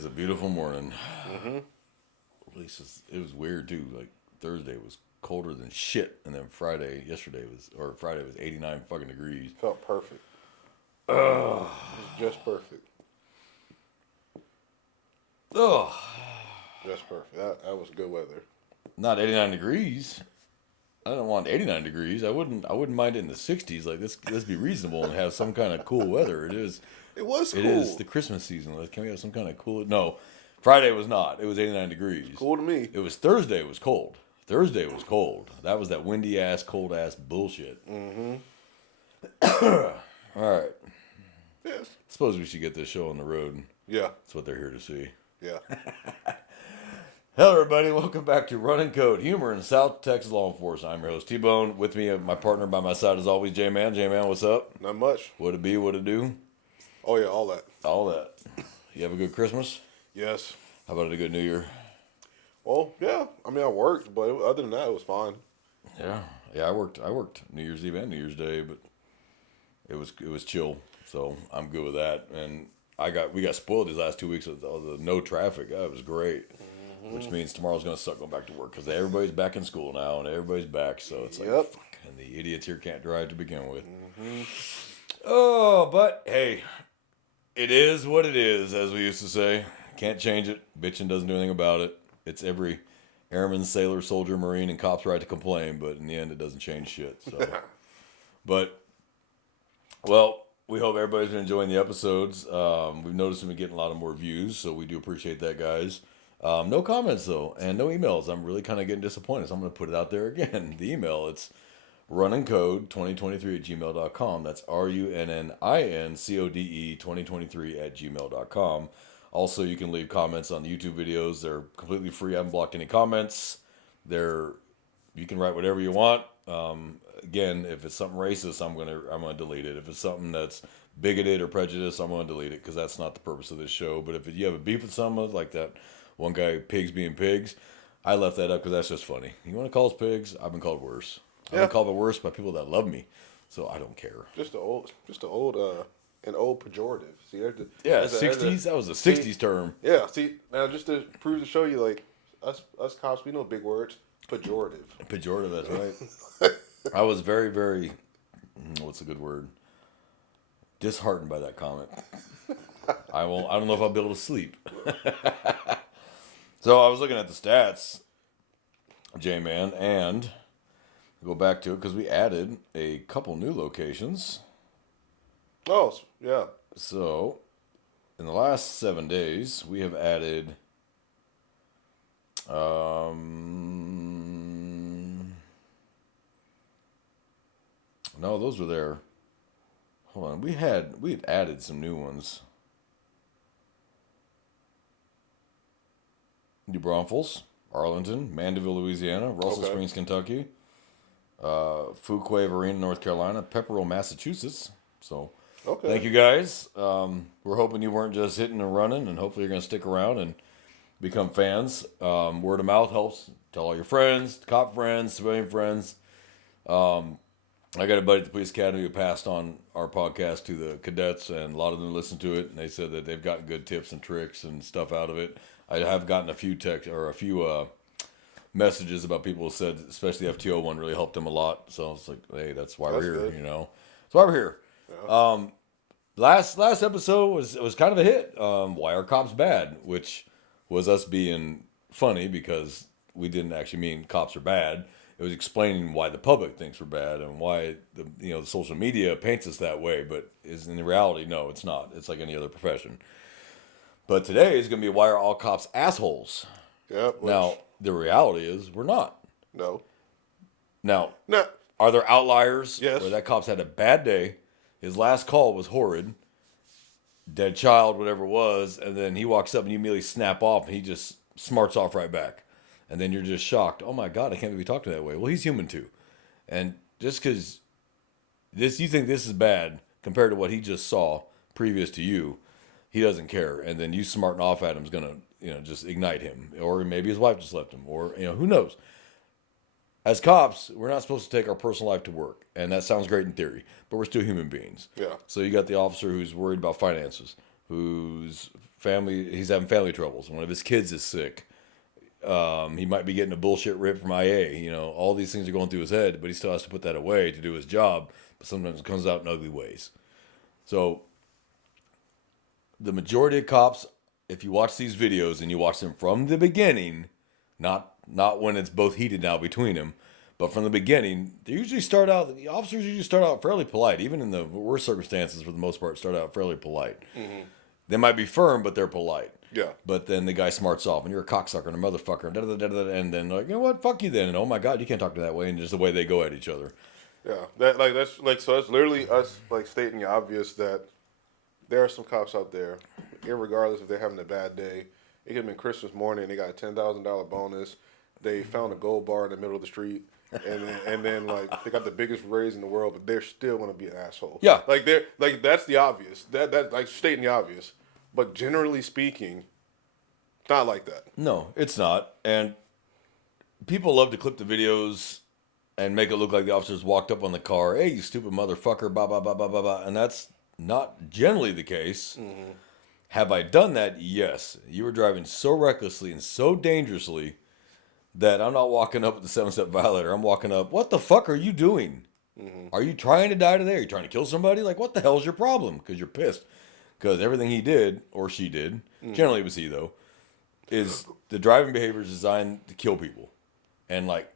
is a beautiful morning. At least it was weird too. Like Thursday was colder than shit, and then Friday was 89 fucking degrees. Felt perfect. It was just perfect. Ugh. Just perfect. That was good weather. Not 89 degrees. I don't want 89 degrees. I wouldn't mind it in the 60s. Like let's be reasonable and have some kind of cool weather. It is. It was cool. It is the Christmas season. Like, can we have some kind of cool? No, Friday was not. It was 89 degrees. Cool to me. It was Thursday. It was cold. Thursday was cold. That was that windy ass, cold ass bullshit. Mm-hmm. All right. Yes. Suppose we should get this show on the road. Yeah. That's what they're here to see. Yeah. Hello, everybody. Welcome back to Running Code, humor in South Texas law enforcement. I'm your host, T-Bone. With me, my partner by my side, as always, J-Man. J-Man, what's up? Not much. What it be, what it do? Oh, yeah, all that. All that. You have a good Christmas? Yes. How about a good New Year? Well, yeah. I mean, I worked, but other than that, it was fine. Yeah. Yeah, I worked New Year's Eve and New Year's Day, but it was chill. So I'm good with that. And we got spoiled these last 2 weeks with all the no traffic. It was great. Which means tomorrow's going to suck going back to work because everybody's back in school now and everybody's back. So it's like, fuck. And the idiots here can't drive to begin with. Mm-hmm. Oh, but hey, it is what it is, as we used to say. Can't change it. Bitching doesn't do anything about it. It's every airman, sailor, soldier, marine, and cop's right to complain, but in the end, it doesn't change shit. So, but, well, we hope everybody's been enjoying the episodes. We've noticed we've been getting a lot of more views, so we do appreciate that, guys. No comments, though, and no emails. I'm really kind of getting disappointed, so I'm going to put it out there again. The email, it's runnincode2023@gmail.com. That's RUNNINCODE 2023@gmail.com. Also, you can leave comments on the YouTube videos. They're completely free. I haven't blocked any comments. You can write whatever you want. Again, if it's something racist, I'm gonna delete it. If it's something that's bigoted or prejudiced, I'm gonna delete it because that's not the purpose of this show. But if you have a beef with someone like that one guy, pigs being pigs, I left that up because that's just funny. You want to call us pigs? I've been called worse. I've been called worse by people that love me, so I don't care. Just an old pejorative. See, '60s. That was a '60s term. Yeah. See, now just to prove to show you, like us cops, we know big words. Pejorative. Pejorative. That's right. I was very, very. What's a good word? Disheartened by that comment. I don't know if I'll be able to sleep. So I was looking at the stats, J-Man, and go back to it because we added a couple new locations. Oh, yeah. So, in the last 7 days, we have added no, those were there. Hold on. We had added some new ones. New Braunfels, Arlington, Mandeville, Louisiana, Russell Springs, Kentucky, Fuquay, Varina, North Carolina, Pepperell, Massachusetts. So, thank you guys. We're hoping you weren't just hitting and running, and hopefully you're going to stick around and become fans. Word of mouth helps. Tell all your friends, cop friends, civilian friends. I got a buddy at the police academy who passed on our podcast to the cadets, and a lot of them listened to it, and they said that they've gotten good tips and tricks and stuff out of it. I have gotten a few messages about people who said, especially the FTO one, really helped them a lot. So it's like, hey, that's why we're here, good. That's why we're here. Yeah. Last episode was kind of a hit. Why are cops bad? Which was us being funny because we didn't actually mean cops are bad. It was explaining why the public thinks we're bad and why the social media paints us that way. But in the reality, no, it's not. It's like any other profession. But today is going to be why are all cops assholes? Yeah. Now, the reality is we're not. No. Now, no. Are there outliers? Yes. Where that cop's had a bad day, his last call was horrid, dead child, whatever it was, and then he walks up and you immediately snap off and he just smarts off right back. And then you're just shocked. Oh my God, I can't believe he talked to that way. Well, he's human too. And just because you think this is bad compared to what he just saw previous to you, he doesn't care. And then you smarting off at him is going to, just ignite him. Or maybe his wife just left him. Or, who knows? As cops, we're not supposed to take our personal life to work. And that sounds great in theory. But we're still human beings. Yeah. So you got the officer who's worried about finances. whose he's having family troubles. One of his kids is sick. He might be getting a bullshit rip from IA. You know, all these things are going through his head, but he still has to put that away to do his job. But sometimes it comes out in ugly ways. So the majority of cops, if you watch these videos and you watch them from the beginning, not when it's both heated now between them, but from the beginning, the officers usually start out fairly polite, even in the worst circumstances for the most part, start out fairly polite. Mm-hmm. They might be firm, but they're polite. Yeah. But then the guy smarts off, and you're a cocksucker and a motherfucker, and then like, you know what, fuck you then, and oh my god, you can't talk to that way, and just the way they go at each other. Yeah, that's literally us like stating the obvious that there are some cops out there, irregardless if they're having a bad day. It could have been Christmas morning, they got a $10,000 bonus. They found a gold bar in the middle of the street, and then like they got the biggest raise in the world, but they're still gonna be an asshole. Yeah, like that's the obvious. That like stating the obvious. But generally speaking, not like that. No, it's not. And people love to clip the videos and make it look like the officers walked up on the car. Hey, you stupid motherfucker, blah, blah, blah, blah, blah, blah. And that's not generally the case. Mm-hmm. Have I done that? Yes. You were driving so recklessly and so dangerously that I'm not walking up with the 7-step violator. I'm walking up, what the fuck are you doing? Mm-hmm. Are you trying to die today? Are you trying to kill somebody? Like, what the hell's your problem? Because you're pissed. Because everything he did, or she did, generally it was he though, is the driving behavior is designed to kill people. And like,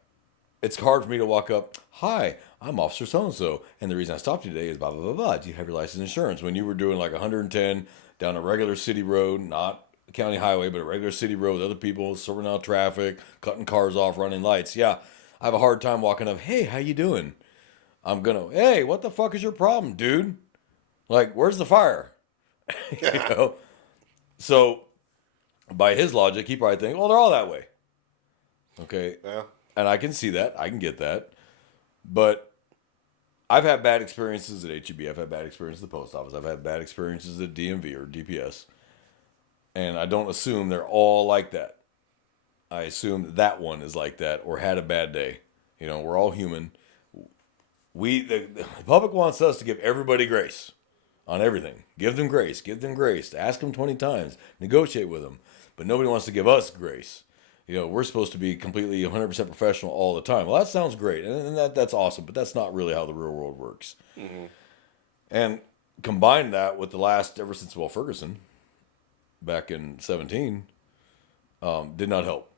it's hard for me to walk up, hi, I'm Officer so-and-so, and the reason I stopped you today is blah, blah, blah, blah. Do you have your license and insurance? When you were doing like 110 down a regular city road, not a county highway, but a regular city road with other people, serving out traffic, cutting cars off, running lights. Yeah, I have a hard time walking up, hey, how you doing? Hey, what the fuck is your problem, dude? Like, where's the fire? You know? So, by his logic, he probably thinks, well, they're all that way. Okay? Yeah. And I can see that. I can get that. But I've had bad experiences at HEB. I've had bad experiences at the post office. I've had bad experiences at DMV or DPS. And I don't assume they're all like that. I assume that one is like that or had a bad day. You know, we're all human. The public wants us to give everybody grace on everything. Give them grace. Give them grace. Ask them 20 times. Negotiate with them. But nobody wants to give us grace. You know, we're supposed to be completely 100% professional all the time. Well, that sounds great. And that's awesome. But that's not really how the real world works. Mm-hmm. And combine that with the last, ever since, Ferguson, back in 17, did not help.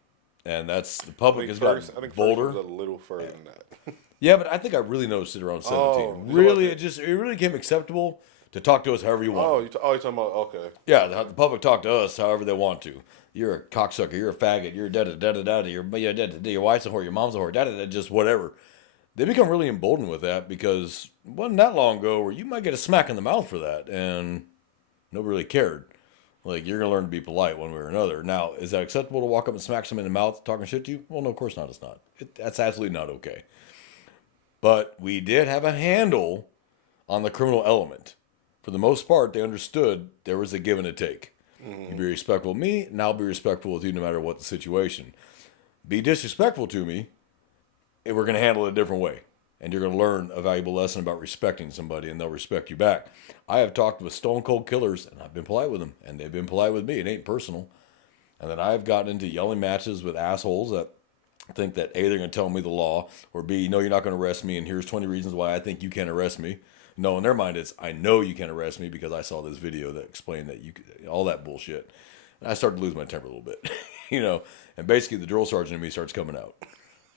And that's, the public has gotten bolder. I think Ferguson was a little further than that. Yeah, but I think I really noticed it around 17. Really, it really became acceptable to talk to us however you want. You're talking about, okay. Yeah, the public talk to us however they want to. You're a cocksucker, you're a faggot, you're da-da-da-da-da, your wife's a whore, your mom's a whore, da-da-da, just whatever. They become really emboldened with that because it wasn't that long ago where you might get a smack in the mouth for that, and nobody really cared. Like, you're going to learn to be polite one way or another. Now, is that acceptable to walk up and smack somebody in the mouth talking shit to you? Well, no, of course not, it's not. That's absolutely not okay. But we did have a handle on the criminal element. For the most part, they understood there was a give and a take. Mm-hmm. You be respectful of me, and I'll be respectful with you no matter what the situation. Be disrespectful to me, and we're going to handle it a different way. And you're going to learn a valuable lesson about respecting somebody, and they'll respect you back. I have talked with stone cold killers, and I've been polite with them, and they've been polite with me. It ain't personal. And then I've gotten into yelling matches with assholes that think that A, they're going to tell me the law, or B, no, you're not going to arrest me, and here's 20 reasons why I think you can't arrest me. No, in their mind, it's, I know you can't arrest me because I saw this video that explained that you could, all that bullshit. And I started to lose my temper a little bit, you know, and basically the drill sergeant in me starts coming out,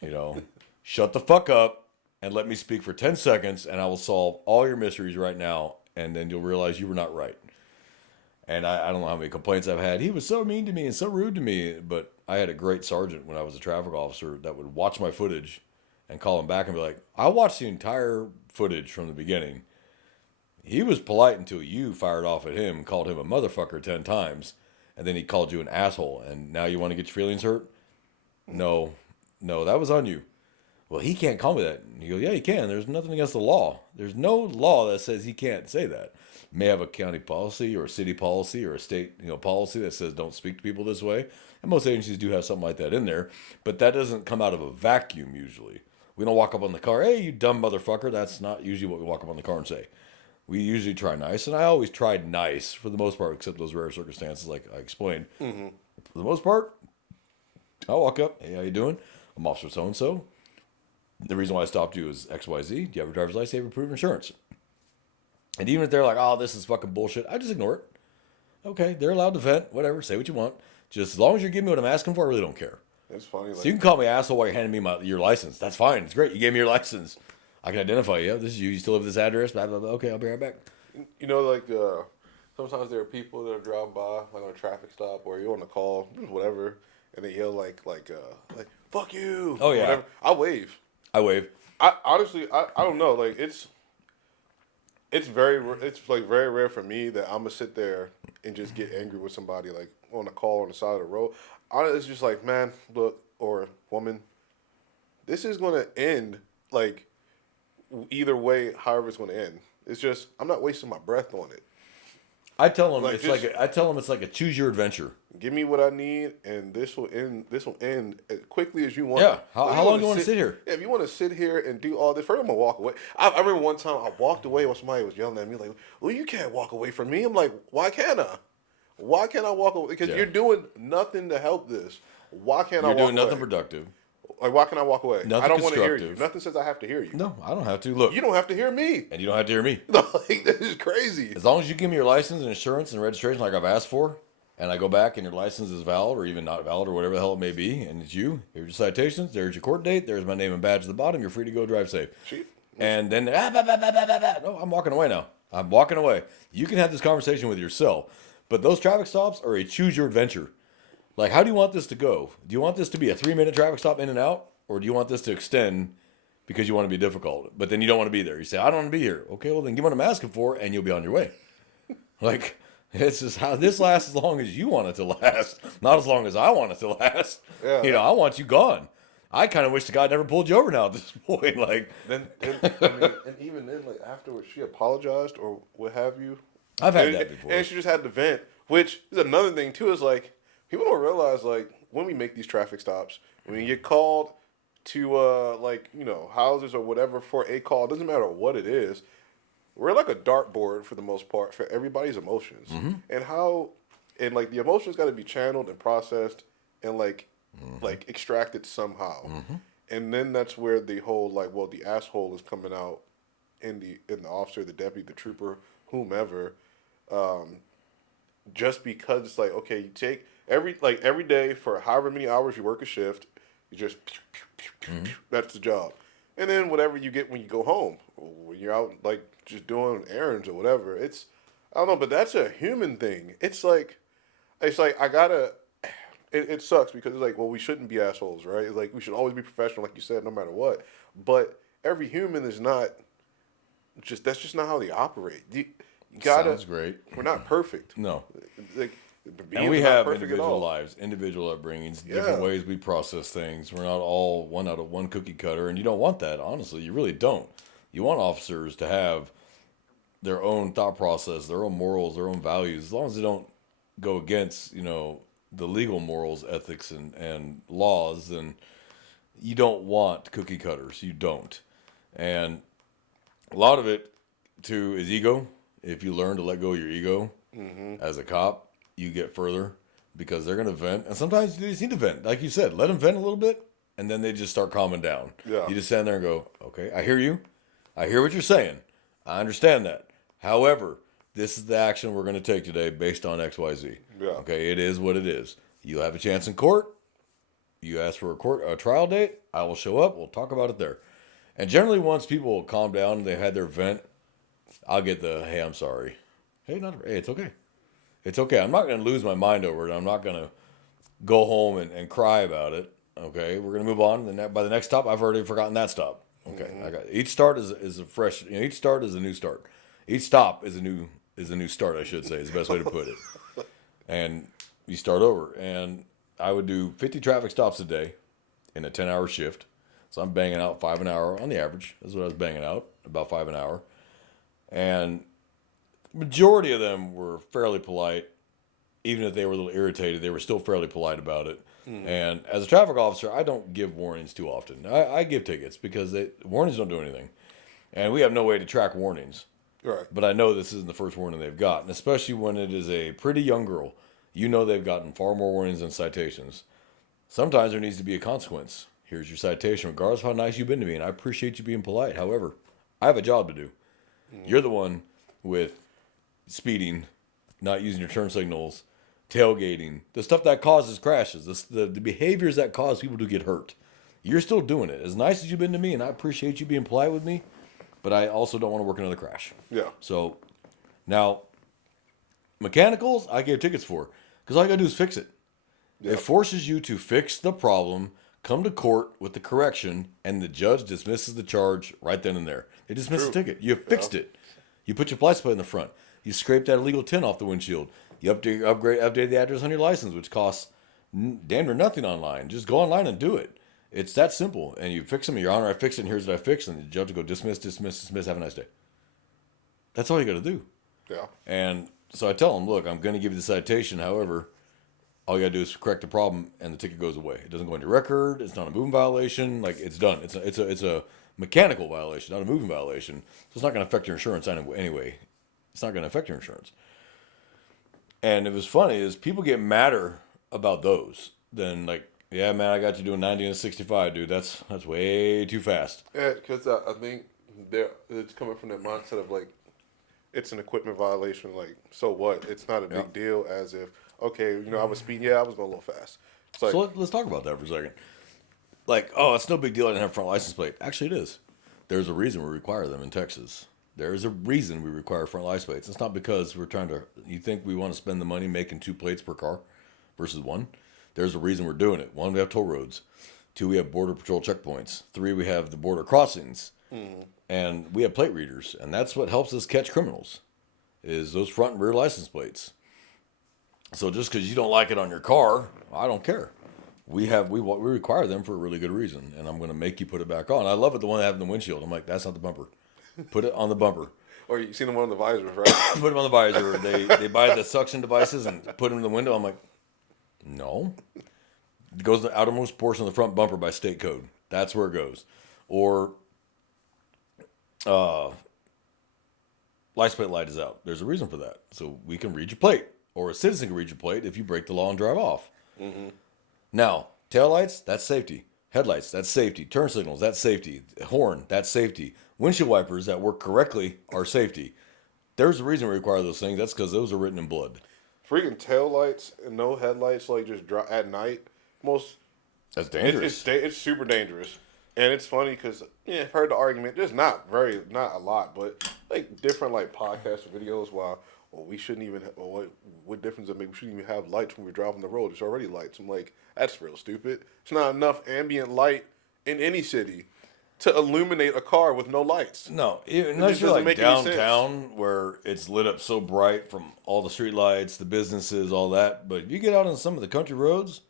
you know, shut the fuck up and let me speak for 10 seconds and I will solve all your mysteries right now. And then you'll realize you were not right. And I don't know how many complaints I've had. He was so mean to me and so rude to me, but I had a great sergeant when I was a traffic officer that would watch my footage and call him back and be like, I watched the entire footage from the beginning. He was polite until you fired off at him and called him a motherfucker 10 times. And then he called you an asshole. And now you want to get your feelings hurt? No, that was on you. Well, he can't call me that. And you go, yeah, he can. There's nothing against the law. There's no law that says he can't say that. May have a county policy or a city policy or a state, policy that says don't speak to people this way. And most agencies do have something like that in there. But that doesn't come out of a vacuum usually. We don't walk up on the car, hey, you dumb motherfucker. That's not usually what we walk up on the car and say. we usually try nice, and I always tried nice for the most part, except those rare circumstances like I explained. Mm-hmm. For the most part, I walk up, hey, how you doing? I'm Officer so-and-so. The reason why I stopped you is XYZ. Do you have a driver's license? Do you have approved insurance? And even if they're like, oh, this is fucking bullshit, I just ignore it. Okay, they're allowed to vent, whatever, say what you want. Just as long as you're giving me what I'm asking for, I really don't care. It's funny. So you can call me asshole while you're handing me your license. That's fine. It's great. You gave me your license. I can identify you. This is you. You still live at this address? Blah, blah, blah. Okay, I'll be right back. You know, like, sometimes there are people that are driving by, like on a traffic stop, or you're on the call, whatever, and they yell like, fuck you. Oh, yeah. Whatever. I wave. I honestly, I don't know. Like, it's very rare for me that I'm gonna sit there and just get angry with somebody like on a call on the side of the road. It's just like, man, look, or woman, this is gonna end like either way, however it's gonna end. It's just I'm not wasting my breath on it. I tell them it's like a choose your adventure. Give me what I need, and this will end. This will end as quickly as you want. Yeah. How long do you want to sit here? Yeah, if you want to sit here and do all this, first I'm gonna walk away. I remember one time I walked away when somebody was yelling at me like, "Well, you can't walk away from me." I'm like, "Why can't I? Why can't I walk away? Because you're doing nothing to help this. Why can't I walk away? You're doing nothing productive. Like, why can I walk away? Nothing I don't want to hear you. constructive. Nothing says I have to hear you. No, I don't have to. Look, You don't have to hear me. and you don't have to hear me. Like, this is crazy. As long as you give me your license and insurance and registration like I've asked for, and I go back and your license is valid or even not valid or whatever the hell it may be, and it's you, here's your citations, there's your court date, there's my name and badge at the bottom, you're free to go drive safe. And then, no, I'm walking away now. I'm walking away. You can have this conversation with yourself, but those traffic stops are a choose your adventure. Like, how do you want this to go? Do you want this to be a 3-minute traffic stop in and out? Or do you want this to extend because you want to be difficult, but then you don't want to be there? You say, I don't want to be here. Okay, well, then give me what I'm asking for, and you'll be on your way. Like, this is how this lasts as long as you want it to last, not as long as I want it to last. Yeah. You know, I want you gone. I kind of wish the guy never pulled you over now at this point. Like, and even then, like, afterwards, she apologized or what have you. I've had that before. And she just had to vent, which is another thing, too, is like, people don't realize, like, when we make these traffic stops, when you get called to houses or whatever for a call, it doesn't matter what it is. We're like a dartboard for the most part for everybody's emotions, and like the emotions got to be channeled and processed and like extracted somehow, and then that's where the whole the asshole is coming out in the officer, the deputy, the trooper, whomever, just because it's like, okay, you take every day for however many hours you work a shift. You just, that's the job. And then whatever you get when you go home, when you're out, like, just doing errands or whatever, I don't know, but that's a human thing. It sucks because it's like, well, we shouldn't be assholes, right? It's like, we should always be professional, like you said, no matter what. But every human is not, that's just not how they operate. You gotta, sounds great. We're not perfect. No. Like, and we have individual lives, individual upbringings, different ways we process things. We're not all one out of one cookie cutter, and you don't want that, honestly. You really don't. You want officers to have their own thought process, their own morals, their own values, as long as they don't go against, the legal morals, ethics, and laws, then you don't want cookie cutters. You don't. And a lot of it, too, is ego. If you learn to let go of your ego as a cop, you get further because they're going to vent. And sometimes you just need to vent. Like you said, let them vent a little bit, and then they just start calming down. Yeah. You just stand there and go, okay, I hear you. I hear what you're saying. I understand that. However, this is the action we're going to take today based on XYZ. Yeah. Okay, it is what it is. You'll have a chance in court. You ask for a trial date. I will show up. We'll talk about it there. And generally, once people calm down and they've had their vent, I'll get the, hey, I'm sorry. Hey, it's okay. It's okay. I'm not going to lose my mind over it. I'm not going to go home and cry about it. Okay, we're going to move on. And by the next stop, I've already forgotten that stop. Okay, each start is a fresh. Each start is a new start. Each stop is a new start. I should say is the best way to put it. And you start over. And I would do 50 traffic stops a day in a 10-hour shift. So I'm banging out 5 an hour on the average. That's what I was banging out, about 5 an hour. And majority of them were fairly polite. Even if they were a little irritated, they were still fairly polite about it. And as a traffic officer, I don't give warnings too often. I give tickets because warnings don't do anything. And we have no way to track warnings. Right. But I know this isn't the first warning they've gotten, especially when it is a pretty young girl. You know they've gotten far more warnings than citations. Sometimes there needs to be a consequence. Here's your citation, regardless of how nice you've been to me, and I appreciate you being polite. However, I have a job to do. You're the one with speeding, not using your turn signals, tailgating, the stuff that causes crashes, the behaviors that cause people to get hurt. You're still doing it. As nice as you've been to me, and I appreciate you being polite with me, but I also don't want to work another crash. Yeah. So now, mechanicals, I gave tickets for because all you got to do is fix it. Yeah. It forces you to fix the problem, come to court with the correction, and the judge dismisses the charge right then and there. They dismiss the ticket. You fixed it. You put your license plate in the front. You scraped that illegal tint off the windshield. You update the address on your license, which costs damn near nothing online. Just go online and do it. It's that simple. And you fix them, Your Honor, I fixed it, and here's what I fixed. And the judge will go, dismiss, have a nice day. That's all you got to do. Yeah. And so I tell them, look, I'm going to give you the citation. However, all you got to do is correct the problem, and the ticket goes away. It doesn't go on your record. It's not a moving violation. Like, it's done. It's a mechanical violation, not a moving violation. So it's not going to affect your insurance anyway. It's not going to affect your insurance. And it was funny is people get madder about those than like, yeah, man, I got you doing 90 and 65, dude. That's way too fast. Yeah, because I think it's coming from that mindset of like, it's an equipment violation. Like, so what? It's not a big deal. As if, okay, I was speeding. Yeah, I was going a little fast. It's like, so let's talk about that for a second. Like, oh, it's no big deal. I didn't have a front license plate. Actually, it is. There's a reason we require them in Texas. There is a reason we require front license plates. It's not because we're trying to. You think we want to spend the money making 2 plates per car versus 1? There's a reason we're doing it. 1, we have toll roads. 2, we have border patrol checkpoints. 3, we have the border crossings. And we have plate readers, and that's what helps us catch criminals, is those front and rear license plates. So just because you don't like it on your car, I don't care. We require them for a really good reason, and I'm going to make you put it back on. I love it, the one that have in the windshield. I'm like, that's not the bumper. Put it on the bumper. Or you seen them on the visors, right? Put them on the visor. They buy the suction devices and put them in the window. I'm like, no. It goes to the outermost portion of the front bumper by state code. That's where it goes. Or license plate light is out. There's a reason for that. So we can read your plate. Or a citizen can read your plate if you break the law and drive off. Mm-hmm. Now, taillights, that's safety. Headlights, that's safety. Turn signals, that's safety. Horn, that's safety. Windshield wipers that work correctly are safety. There's a reason we require those things. That's because those are written in blood. Freaking taillights and no headlights, like just at night. That's dangerous. It's super dangerous. And it's funny because, I've heard the argument. There's not a lot, but like different like podcasts or videos we shouldn't even, what difference does it make? We shouldn't even have lights when we're driving the road. There's already lights. I'm like, that's real stupid. It's not enough ambient light in any city to illuminate a car with no lights. No, unless you're like downtown where it's lit up so bright from all the street lights, the businesses, all that. But if you get out on some of the country roads,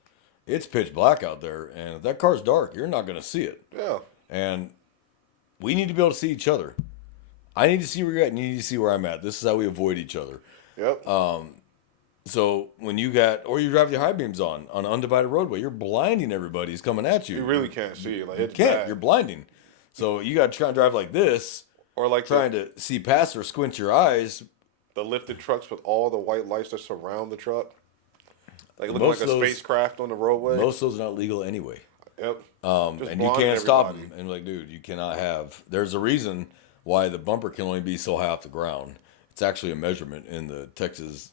it's pitch black out there. And if that car's dark, you're not going to see it. Yeah. And we need to be able to see each other. I need to see where you're at. You need to see where I'm at. This is how we avoid each other. Yep. So when you drive your high beams on an undivided roadway, you're blinding everybody who's coming at you. You really can't see. Like, it's can't. bad. You're blinding. So you got to try and drive like this, or like trying to see past or squint your eyes. The lifted trucks with all the white lights that surround the truck, like looking like a spacecraft on the roadway. Most of those are not legal anyway. Yep. And you can't stop them. And like, dude, you cannot have. There's a reason why the bumper can only be so high off the ground. It's actually a measurement in the Texas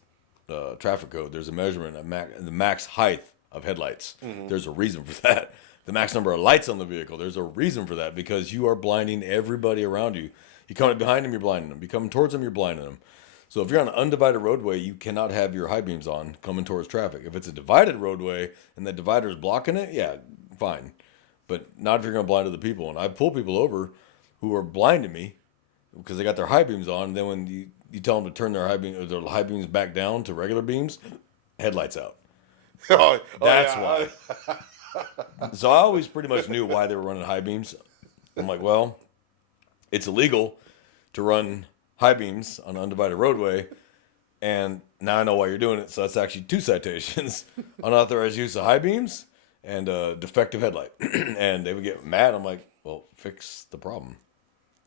traffic code. There's a measurement of the max height of headlights. Mm-hmm. There's a reason for that. The max number of lights on the vehicle. There's a reason for that because you are blinding everybody around you. You come behind them, you're blinding them. You come towards them, you're blinding them. So if you're on an undivided roadway, you cannot have your high beams on coming towards traffic. If it's a divided roadway and the divider is blocking it, yeah, fine. But not if you're going to blind other people. And I pull people over who are blinding me because they got their high beams on. And then when you tell them to turn their high beams back down to regular beams, headlights out. That's why. So I always pretty much knew why they were running high beams. I'm like, well, it's illegal to run high beams on an undivided roadway, and now I know why you're doing it. So that's actually 2 citations: unauthorized use of high beams and defective headlight. And they would get mad. I'm like, well, fix the problem.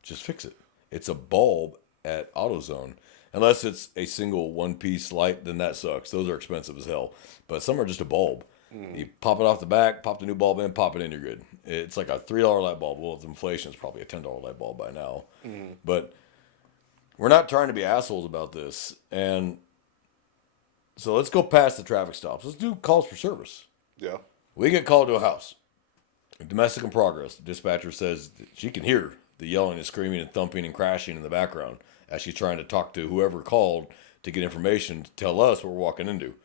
Just fix it. It's a bulb at AutoZone. Unless it's a single one-piece light, then that sucks. Those are expensive as hell. But some are just a bulb. You pop it off the back, pop the new bulb in, pop it in, you're good. It's like a $3 light bulb. Well, with inflation, it's probably a $10 light bulb by now. But we're not trying to be assholes about this. And so let's go past the traffic stops. Let's do calls for service. Yeah. We get called to a house. Domestic in progress. The dispatcher says that she can hear the yelling and screaming and thumping and crashing in the background as she's trying to talk to whoever called to get information to tell us what we're walking into.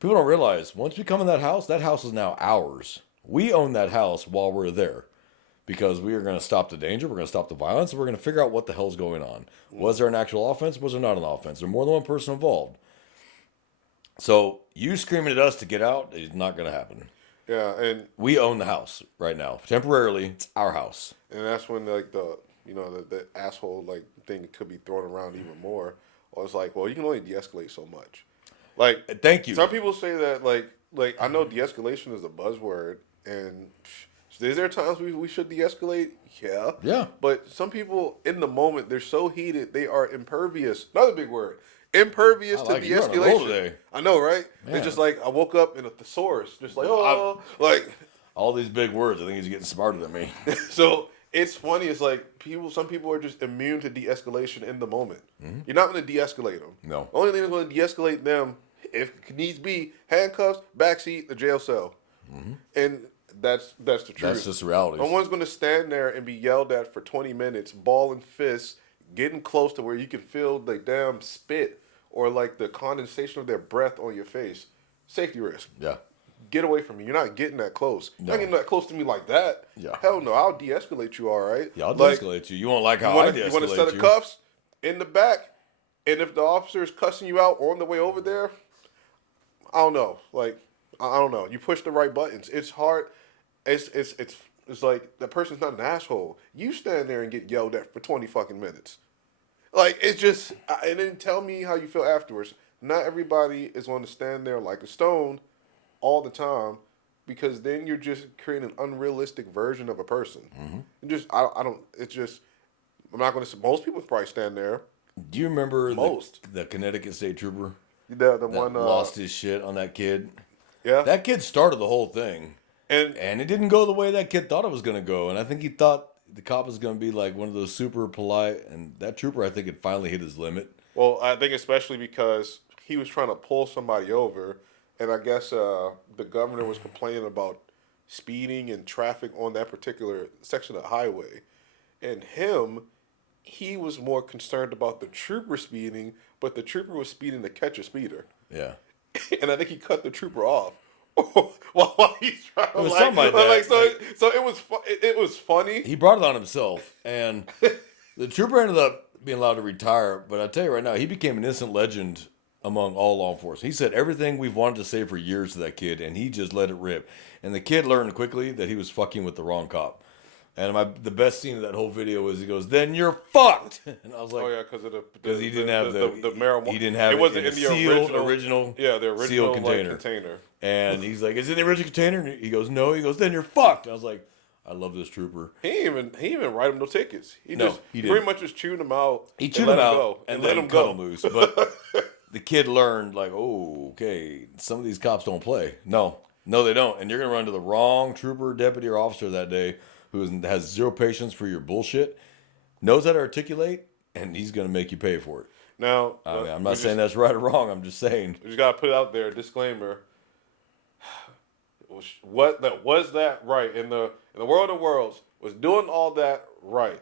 People don't realize once we come in that house is now ours. We own that house while we're there because we are going to stop the danger, we're going to stop the violence, and we're going to figure out what the hell's going on. Was there an actual offense? Was there not an offense? There more than one person involved. So you screaming at us to get out is not going to happen. Yeah, and we own the house right now. Temporarily, it's our house. And that's when like the asshole like thing could be thrown around even more. Or it's like, well, you can only de-escalate so much. Like, thank you. Some people say that like I know de-escalation is a buzzword, and is there times we should de-escalate? Yeah. Yeah. But some people in the moment they're so heated they are impervious. Another big word. Impervious to de-escalation. I know, right? Man. It's just like I woke up in a thesaurus, just like like all these big words. I think he's getting smarter than me. So it's funny. It's like some people are just immune to de-escalation in the moment. You're not going to de-escalate them. No. The only thing that's going to de-escalate them, if it needs be, handcuffs, backseat, the jail cell, and that's the truth. That's just reality. No one's going to stand there and be yelled at for 20 minutes, ball and fists, getting close to where you can feel the damn spit or like the condensation of their breath on your face. Safety risk. Yeah. Get away from me. You're not getting that close. No. You're not getting that close to me like that. Yeah. Hell no. I'll de-escalate you, all right? Yeah, I'll de-escalate you. You won't like how I de-escalate you. You want a set of cuffs in the back, and if the officer is cussing you out on the way over there, I don't know. Like, I don't know. You push the right buttons. It's hard. It's like the person's not an asshole. You stand there and get yelled at for 20 fucking minutes. Like, it's just, and then tell me how you feel afterwards. Not everybody is going to stand there like a stone all the time, because then you're just creating an unrealistic version of a person. And just, I don't, it's just, I'm not going to say, most people probably stand there. Do you remember the Connecticut State Trooper? The that one lost his shit on that kid? Yeah. That kid started the whole thing. And it didn't go the way that kid thought it was going to go. And I think he thought the cop was going to be like one of those super polite, and that trooper, I think, had finally hit his limit. Well, I think especially because he was trying to pull somebody over, and I guess the governor was complaining about speeding and traffic on that particular section of the highway. And he was more concerned about the trooper speeding, but the trooper was speeding to catch a speeder. Yeah. And I think he cut the trooper off. While he's trying to something like that. So it was funny. He brought it on himself, and the trooper ended up being allowed to retire. But I tell you right now, he became an instant legend among all law enforcement. He said everything we've wanted to say for years to that kid, and he just let it rip. And the kid learned quickly that he was fucking with the wrong cop. And the best scene of that whole video was he goes, "Then you're fucked." And I was like, "Oh yeah, because he didn't have the marijuana. He didn't have it wasn't in the sealed original yeah, the original sealed container. And he's like, "Is it in the original container?" And he goes, "No." He goes, "Then you're fucked." And I was like, "I love this trooper." He didn't even write him no tickets. He pretty much just chewed him out. He chewed him out and let him go loose. But the kid learned, like, oh, okay, some of these cops don't play. No, they don't. And you're gonna run to the wrong trooper, deputy, or officer that day, who has zero patience for your bullshit, knows how to articulate, and he's going to make you pay for it. Now, I'm not saying that's right or wrong. I'm just saying. We just got to put it out there, disclaimer. Was that right? In the world of worlds, was doing all that right?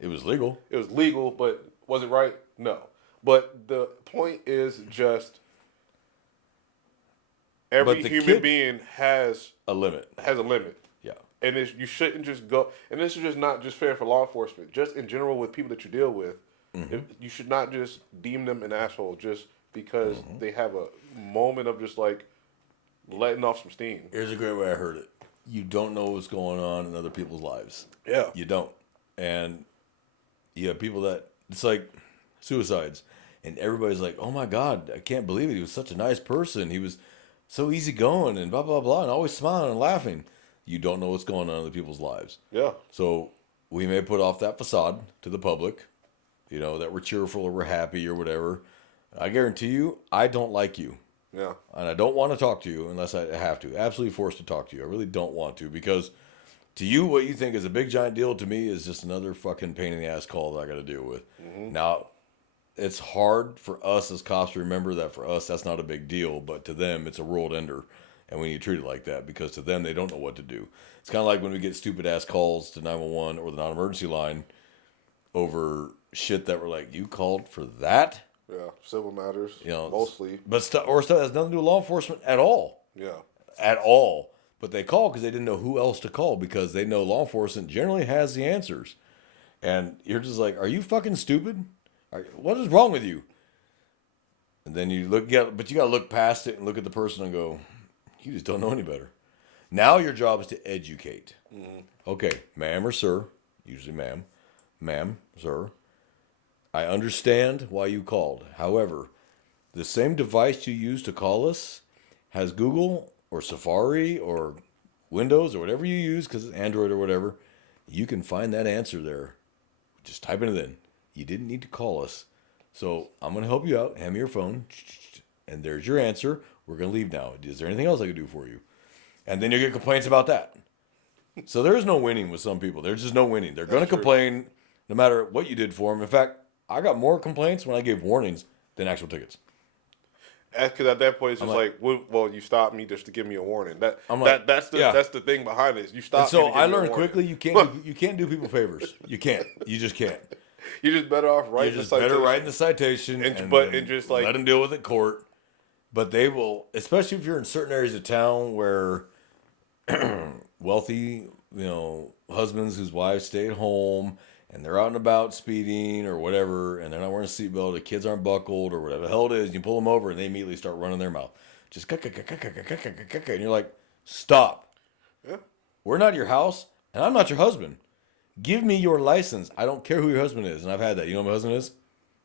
It was legal. It was legal, but was it right? No. But the point is just every human being has a limit. Yeah. And you shouldn't just go, and this is just not just fair for law enforcement, just in general with people that you deal with. You should not just deem them an asshole just because they have a moment of just like letting off some steam. Here's a great way I heard it. You don't know what's going on in other people's lives. Yeah. You don't. And you have people that, it's like suicides. And everybody's like, oh my God, I can't believe it. He was such a nice person. He was so easygoing and blah, blah, blah, and always smiling and laughing. You don't know what's going on in other people's lives. Yeah. So we may put off that facade to the public. that we're cheerful or we're happy or whatever. I guarantee you, I don't like you. Yeah. And I don't want to talk to you unless I have to. Absolutely forced to talk to you. I really don't want to because to you, what you think is a big giant deal to me is just another fucking pain in the ass call that I got to deal with. Mm-hmm. Now, it's hard for us as cops to remember that for us, that's not a big deal. But to them, it's a world ender. And we need to treat it like that because to them, they don't know what to do. It's kind of like when we get stupid ass calls to 911 or the non-emergency line over shit that we're like, you called for that? Yeah, civil matters, mostly. But stuff that has nothing to do with law enforcement at all. Yeah. At all. But they call because they didn't know who else to call because they know law enforcement generally has the answers. And you're just like, are you fucking stupid? What is wrong with you? And then you look at, but you got to look past it and look at the person and go, you just don't know any better. Now your job is to educate. Mm-hmm. Okay, ma'am or sir, usually ma'am, sir, I understand why you called. However, the same device you use to call us has Google or Safari or Windows or whatever you use, because it's Android or whatever. You can find that answer there. Just typing it in. You didn't need to call us. So I'm going to help you out. Hand me your phone. And there's your answer. We're going to leave now. Is there anything else I can do for you? And then you get complaints about that. So there's no winning with some people. There's just no winning. They're going to complain no matter what you did for them. In fact, I got more complaints when I gave warnings than actual tickets. Because at that point, it's just like, well, you stopped me just to give me a warning. That's the thing behind it. You stopped. So I learned quickly you can't do people favors. You can't. You just can't. You're just better off writing the citation. Better writing the citation and just like let them deal with it in court. But they will, especially if you're in certain areas of town where wealthy, husbands whose wives stay at home and they're out and about speeding or whatever, and they're not wearing a seatbelt, the kids aren't buckled or whatever the hell it is, you pull them over and they immediately start running their mouth. Just and you're like, stop. Yeah. We're not your house, and I'm not your husband. Give me your license. I don't care who your husband is, and I've had that. You know who my husband is?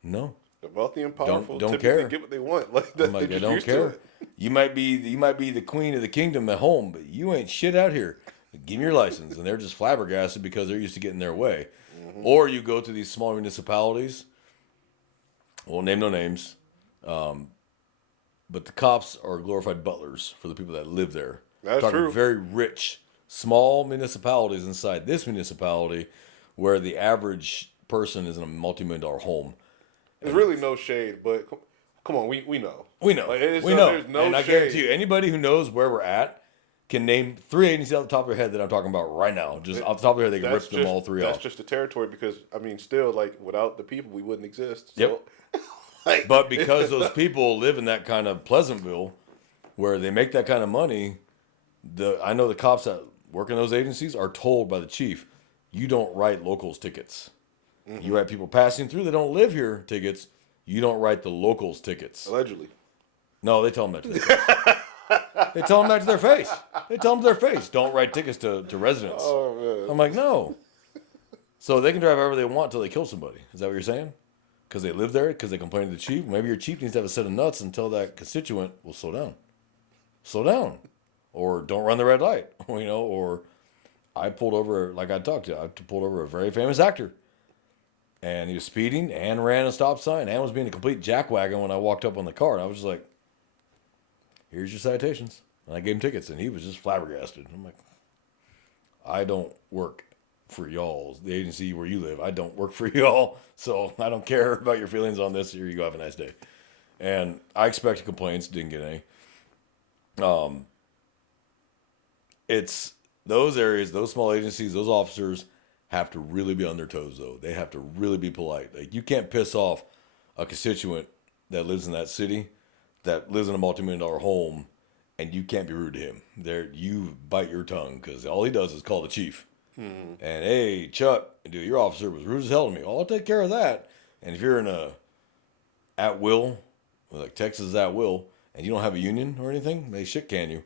No. The wealthy and powerful don't care. Get what they want. Like that. I don't care. You might be the queen of the kingdom at home, but you ain't shit out here. Give me your license, and they're just flabbergasted because they're used to getting their way. Mm-hmm. Or you go to these small municipalities. We'll name no names, but the cops are glorified butlers for the people that live there. That's true. Very rich, small municipalities inside this municipality, where the average person is in a multi-million-dollar home. There's really no shade, but come on, we know. We know. There's no and I guarantee you, anybody who knows where we're at can name 3 agencies off the top of their head that I'm talking about right now. Just off the top of their head, they can rip them all 3 off. That's just the territory because, still, without the people, we wouldn't exist. So, yep. But because those people live in that kind of Pleasantville, where they make that kind of money, I know the cops that work in those agencies are told by the chief, you don't write locals tickets. Mm-hmm. You write people passing through that don't live here tickets. You don't write the locals tickets. Allegedly. No, they tell them that to their face. They tell them that to their face. They tell them to their face. Don't write tickets to residents. Oh, man. I'm like, no. So they can drive however they want until they kill somebody. Is that what you're saying? Because they live there? Because they complain to the chief? Maybe your chief needs to have a set of nuts and tell that constituent, well, slow down. Slow down. Or don't run the red light. Or I pulled over, like I talked to, I pulled over a very famous actor. And he was speeding and ran a stop sign and was being a complete jackwagon when I walked up on the car. And I was just like, here's your citations. And I gave him tickets, and he was just flabbergasted. I'm like, I don't work for y'all, the agency where you live. I don't work for y'all, so I don't care about your feelings on this. Here you go, have a nice day. And I expected complaints, didn't get any. It's those areas, those small agencies, those officers have to really be on their toes, though. They have to really be polite. Like, you can't piss off a constituent that lives in that city, that lives in a multi-million-dollar home, and you can't be rude to him. You bite your tongue, because all he does is call the chief. Mm-hmm. And, hey, Chuck, dude, your officer was rude as hell to me. Well, I'll take care of that. And if you're in a at-will, like Texas at-will, and you don't have a union or anything, they shit can you.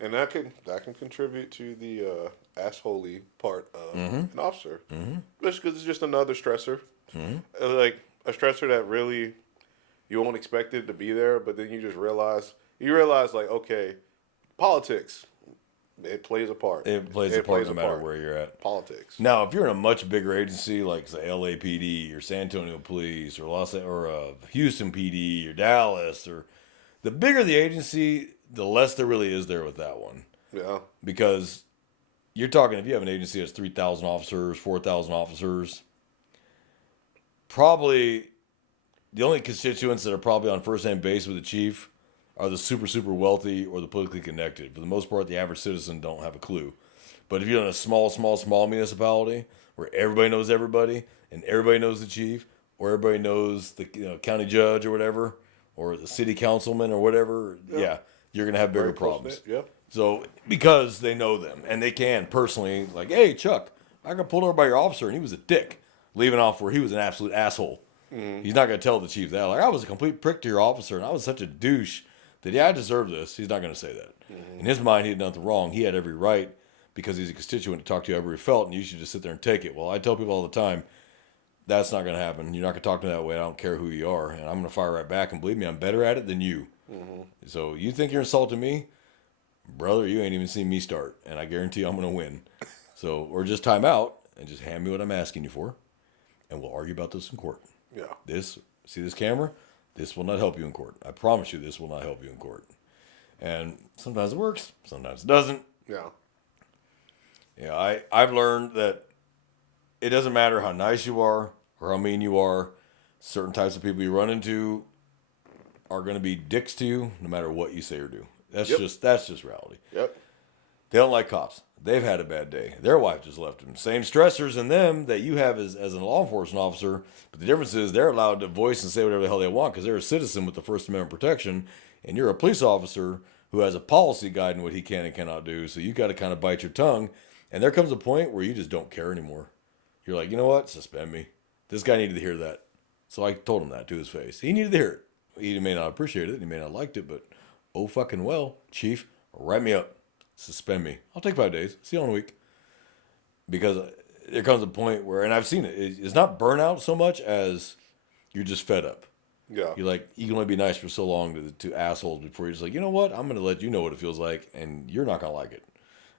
And that can contribute to the assholey part of an officer. Mm-hmm. Just because it's just another stressor. Mm-hmm. Like a stressor that really you won't expect it to be there, but then you just realize like, okay, politics. It plays a part. It plays a part no matter where you're at. Politics. Now, if you're in a much bigger agency like say LAPD or San Antonio Police or Houston PD or Dallas, or the bigger the agency, the less there really is there with that one. Yeah. Because you're talking, if you have an agency that's 3,000 officers, 4,000 officers, probably the only constituents that are probably on first name base with the chief are the super, super wealthy or the politically connected. For the most part, the average citizen don't have a clue. But if you're in a small municipality where everybody knows everybody and everybody knows the chief or everybody knows the county judge or whatever or the city councilman or whatever, yeah you're going to have bigger problems. Yeah. So because they know them and they can personally, like, hey, Chuck, I got pulled over by your officer and he was a dick, leaving off where he was an absolute asshole. Mm-hmm. He's not going to tell the chief that. Like, I was a complete prick to your officer and I was such a douche that, I deserve this. He's not going to say that. Mm-hmm. In his mind, he had nothing wrong. He had every right because he's a constituent to talk to you however he felt, and you should just sit there and take it. Well, I tell people all the time, that's not going to happen. You're not going to talk to me that way. I don't care who you are, and I'm going to fire right back. And believe me, I'm better at it than you. Mm-hmm. So you think you're insulting me? Brother, you ain't even seen me start, and I guarantee I'm going to win. So, or just time out and just hand me what I'm asking you for, and we'll argue about this in court. Yeah. See this camera? This will not help you in court. I promise you this will not help you in court. And sometimes it works, sometimes it doesn't. Yeah. Yeah, I've learned that it doesn't matter how nice you are or how mean you are. Certain types of people you run into are going to be dicks to you no matter what you say or do. That's just reality. Yep. They don't like cops. They've had a bad day. Their wife just left them. Same stressors in them that you have as a law enforcement officer, but the difference is they're allowed to voice and say whatever the hell they want because they're a citizen with the First Amendment protection, and you're a police officer who has a policy guiding what he can and cannot do, so you got to kind of bite your tongue, and there comes a point where you just don't care anymore. You're like, you know what? Suspend me. This guy needed to hear that. So I told him that to his face. He needed to hear it. He may not appreciate it. He may not liked it, but oh fucking well, Chief, write me up. Suspend me. I'll take 5 days. See you in a week. Because there comes a point where, and I've seen it, it's not burnout so much as you're just fed up. Yeah. You're like, you can only be nice for so long to assholes before you're just like, you know what? I'm going to let you know what it feels like, and you're not going to like it.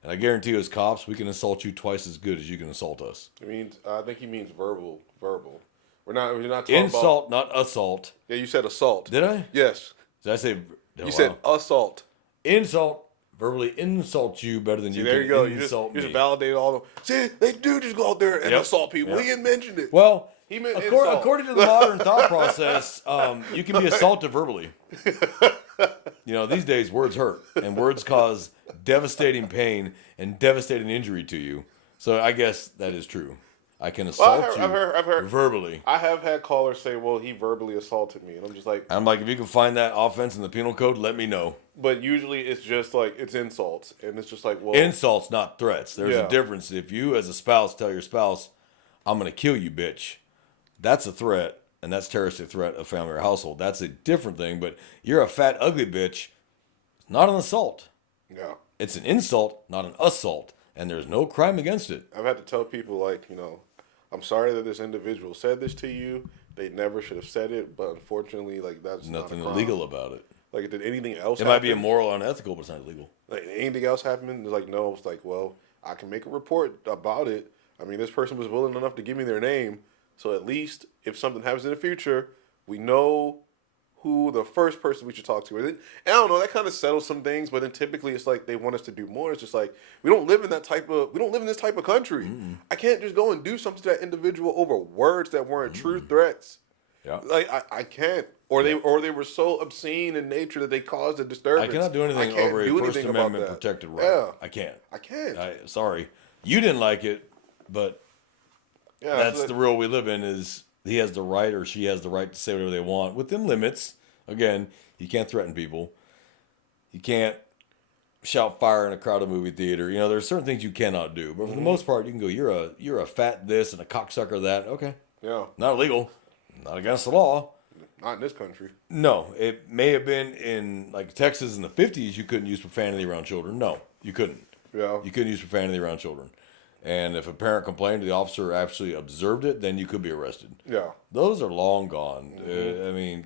And I guarantee you, as cops, we can insult you twice as good as you can insult us. I think he means verbal. We're not talking insult, about... not assault. Yeah, you said assault. Did I? Yes. Did I say... You said assault. Insult. Verbally insult you better than you can insult me. You just validate all of them. See, they do just go out there and assault people. He didn't mention it. Well, according to the modern thought process, you can be assaulted verbally. These days words hurt, and words cause devastating pain and devastating injury to you. So I guess that is true. I can assault you I've heard verbally. I have had callers say, well, he verbally assaulted me. And I'm just like... if you can find that offense in the penal code, let me know. But usually it's just like, it's insults. And it's just like, well... Insults, not threats. There's a difference. If you as a spouse tell your spouse, I'm going to kill you, bitch, that's a threat. And that's terroristic threat of family or household. That's a different thing. But you're a fat, ugly bitch. It's not an assault. Yeah. It's an insult, not an assault. And there's no crime against it. I've had to tell people, like, I'm sorry that this individual said this to you. They never should have said it, but unfortunately, like, that's nothing not illegal about it. Like, did anything else happen? Might be immoral or unethical, but it's not illegal. Like, anything else happen? It's like, no. It's like, well, I can make a report about it. I mean, this person was willing enough to give me their name, so at least if something happens in the future, we know who the first person we should talk to is. And I don't know, that kind of settles some things, but then typically it's like they want us to do more. It's just like, we don't live in this type of country. Mm-hmm. I can't just go and do something to that individual over words that weren't true threats. Yeah. Like, I can't. Or they were so obscene in nature that they caused a disturbance. I cannot do anything over a First Amendment protected right. Yeah. I can't. Sorry. You didn't like it, but that's the rule we live in is he has the right or she has the right to say whatever they want within limits. Again, you can't threaten people. You can't shout fire in a crowded movie theater. There's certain things you cannot do. But for the most part, you can go, you're a fat this and a cocksucker that. Okay. Yeah. Not illegal. Not against the law. Not in this country. No. It may have been in like Texas in the 50s you couldn't use profanity around children. No, you couldn't. Yeah. You couldn't use profanity around children. And if a parent complained, the officer actually observed it, then you could be arrested. Yeah. Those are long gone.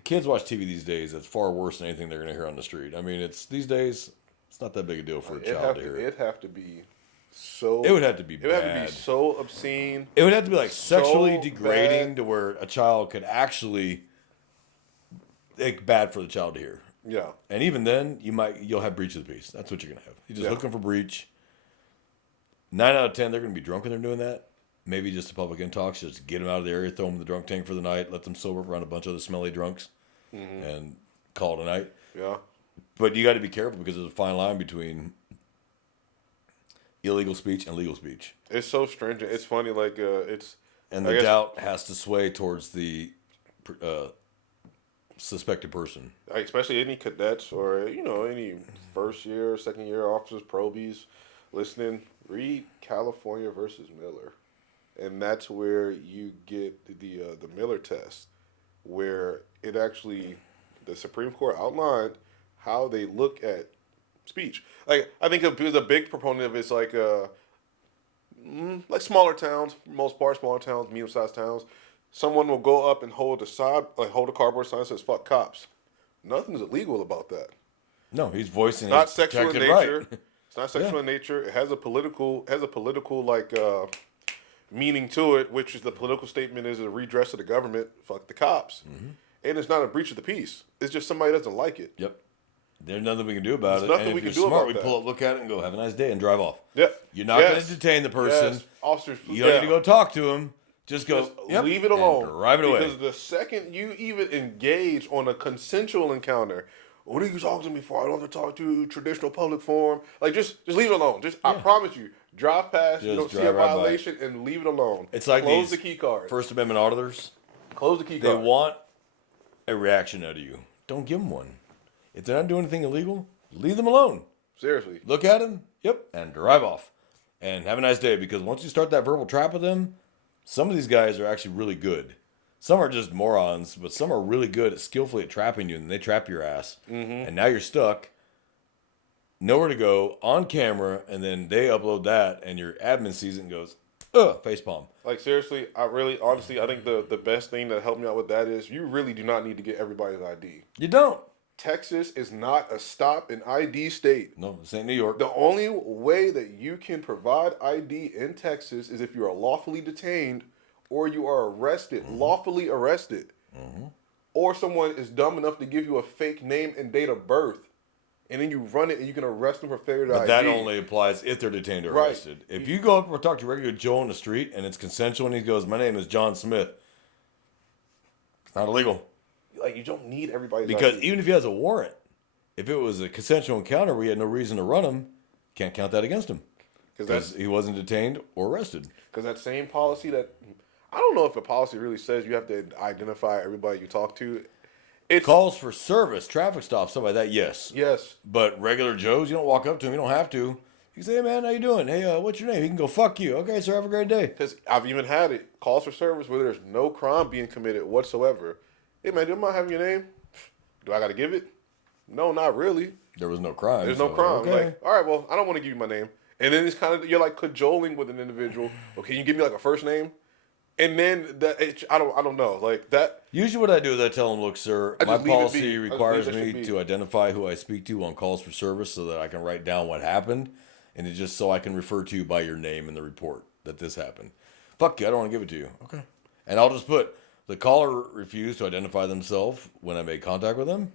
Kids watch TV these days. It's far worse than anything they're going to hear on the street. It's these days, It's not that big a deal for a child to hear. It'd have to be so. It would have to be It bad. would have to be so obscene. It would have to be like sexually so degrading bad. to where a child could actually, like, bad for the child to hear. Yeah. And even then, you'll have breach of the peace. That's what you're gonna have. You just hook them for breach. 9 out of 10, they're gonna be drunk when they're doing that. Maybe just a public intox, just get them out of the area, throw them in the drunk tank for the night, let them sober up around a bunch of other smelly drunks, and call it a night. Yeah. But you got to be careful because there's a fine line between illegal speech and legal speech. It's so stringent. It's funny, like it's. And the doubt has to sway towards the suspected person. Especially any cadets or any first year, second year officers, probies, listening. Read California versus Miller, and that's where you get the Miller test, where it actually the Supreme Court outlined how they look at speech. Like I think a big proponent of it's like smaller towns, for the most part, smaller towns, medium-sized towns. Someone will go up and hold a cardboard sign that says "fuck cops." Nothing's illegal about that. No, he's voicing. It's not sexual in nature. Right. It's not sexual in nature. It has a political like meaning to it, which is the political statement is a redress of the government. Fuck the cops, and it's not a breach of the peace. It's just somebody doesn't like it. Yep. There's nothing we can do about There's it. nothing and we if can you're do smart, about we that. pull up, look at it, and go, "Have a nice day," and drive off. Yep. You're not going to detain the person. Yes. Officers, you don't need to go talk to him. Just go. Just leave it alone. And drive it away. Because the second you even engage on a consensual encounter, what are you talking to me for? I don't have to talk to you traditional public forum. Like just leave it alone. I promise you, drive past. You don't see a violation and leave it alone. It's like close the key card. First Amendment auditors. Close the key card. They want a reaction out of you. Don't give them one. If they're not doing anything illegal, leave them alone. Seriously. Look at them. Yep. And drive off. And have a nice day. Because once you start that verbal trap with them, some of these guys are actually really good. Some are just morons, but some are really good at skillfully at trapping you, and they trap your ass. And now you're stuck, nowhere to go, on camera, and then they upload that, and your admin sees it and goes, facepalm. Like, seriously, honestly, I think the best thing that helped me out with that is you really do not need to get everybody's ID. You don't. Texas is not a stop and ID state. No, this ain't New York. The only way that you can provide ID in Texas is if you are lawfully detained or you are arrested, lawfully arrested. Or someone is dumb enough to give you a fake name and date of birth. And then you run it and you can arrest them for failure to ID. But that only applies if they're detained or arrested. If you go up and talk to regular Joe on the street and it's consensual and he goes, "My name is John Smith," it's not illegal. Like, you don't need everybody's Because ID. even if he has a warrant, if it was a consensual encounter where he had no reason to run him, can't count that against him. Because he wasn't detained or arrested. Because that same policy that... I don't know if a policy really says you have to identify everybody you talk to. It calls for service, traffic stops, stuff like that, yes. Yes. But regular Joes, you don't walk up to him. You don't have to. You can say, "Hey, man, how you doing? Hey, what's your name?" He can go, "Fuck you." "Okay, sir, have a great day." Because I've even had it. Calls for service where there's no crime being committed whatsoever. "Hey, man, do you mind having your name?" "Do I got to give it?" "No, not really." There was no crime. There's no crime. Okay. Like, all right, well, I don't want to give you my name. And then it's kind of, you're like cajoling with an individual. "Well, can you give me like a first name?" And then I don't know, like that. Usually, what I do is I tell them, "Look, sir, my policy requires me be. to identify who I speak to on calls for service, so that I can write down what happened, and it's just so I can refer to you by your name in the report that this happened." "Fuck you, I don't want to give it to you." "Okay." And I'll just put the caller refused to identify themselves when I made contact with them.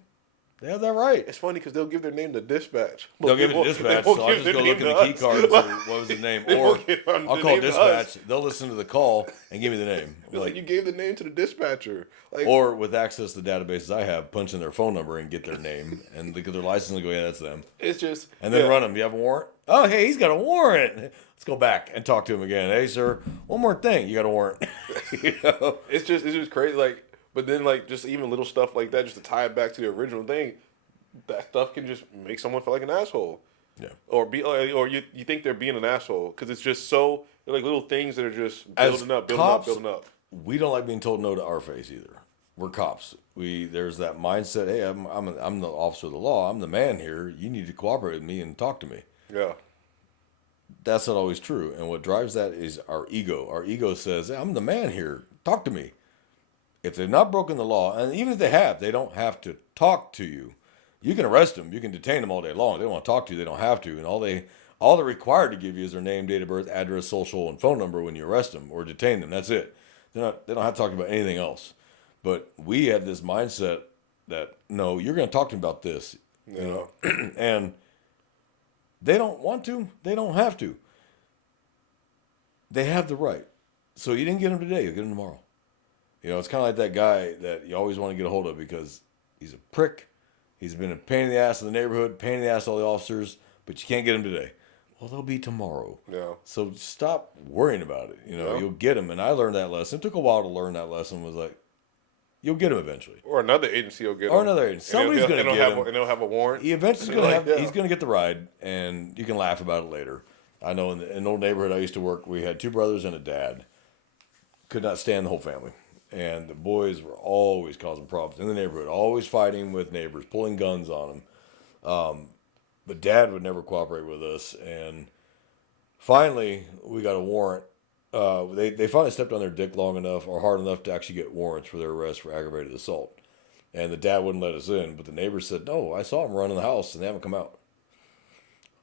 They have that right. It's funny because they'll give their name to dispatch. They'll give it to dispatch, so I'll just go look in the key card and say, "What was his name?" Or I'll call dispatch. They'll listen to the call and give me the name. Like, you gave the name to the dispatcher. Like, or with access to the databases I have, punch in their phone number and get their name and look at their license and go, "Yeah, that's them." It's just... And then run them. "Do you have a warrant?" "Oh, hey, he's got a warrant." Let's go back and talk to him again. "Hey, sir, one more thing. You got a warrant." You know? It's just crazy. Like, but then, like, just even little stuff like that, just to tie it back to the original thing, that stuff can just make someone feel like an asshole. Yeah. Or you think they're being an asshole because it's just so, like, little things that are just building up. We don't like being told no to our face either. We're cops. There's that mindset. Hey, I'm the officer of the law. I'm the man here. You need to cooperate with me and talk to me. Yeah. That's not always true. And what drives that is our ego. Our ego says, "Hey, I'm the man here. Talk to me." If they've not broken the law, and even if they have, they don't have to talk to you. You can arrest them. You can detain them all day long. They don't want to talk to you. They don't have to. And all they're required to give you is their name, date of birth, address, social, and phone number when you arrest them or detain them. That's it. They don't have to talk about anything else. But we have this mindset that, no, you're going to talk to them about this. Yeah. You know? And they don't want to. They don't have to. They have the right. So you didn't get them today. You'll get them tomorrow. You know, it's kind of like that guy that you always want to get a hold of because he's a prick. He's been a pain in the ass in the neighborhood, pain in the ass to all the officers, but you can't get him today. Well, they'll be tomorrow. Yeah. So stop worrying about it. You know, You'll get him. And I learned that lesson. It took a while to learn that lesson. Was like, you'll get him eventually. Or another agency will get him. Or another agency. Somebody's going to get him. And they'll have a warrant. He eventually he's going to get the ride, and you can laugh about it later. I know in an old neighborhood I used to work, we had 2 brothers and a dad. Could not stand the whole family. And the boys were always causing problems in the neighborhood, always fighting with neighbors, pulling guns on them. But Dad would never cooperate with us. And finally, we got a warrant. They finally stepped on their dick long enough or hard enough to actually get warrants for their arrest for aggravated assault. And the dad wouldn't let us in. But the neighbors said, no, I saw them run in the house, and they haven't come out.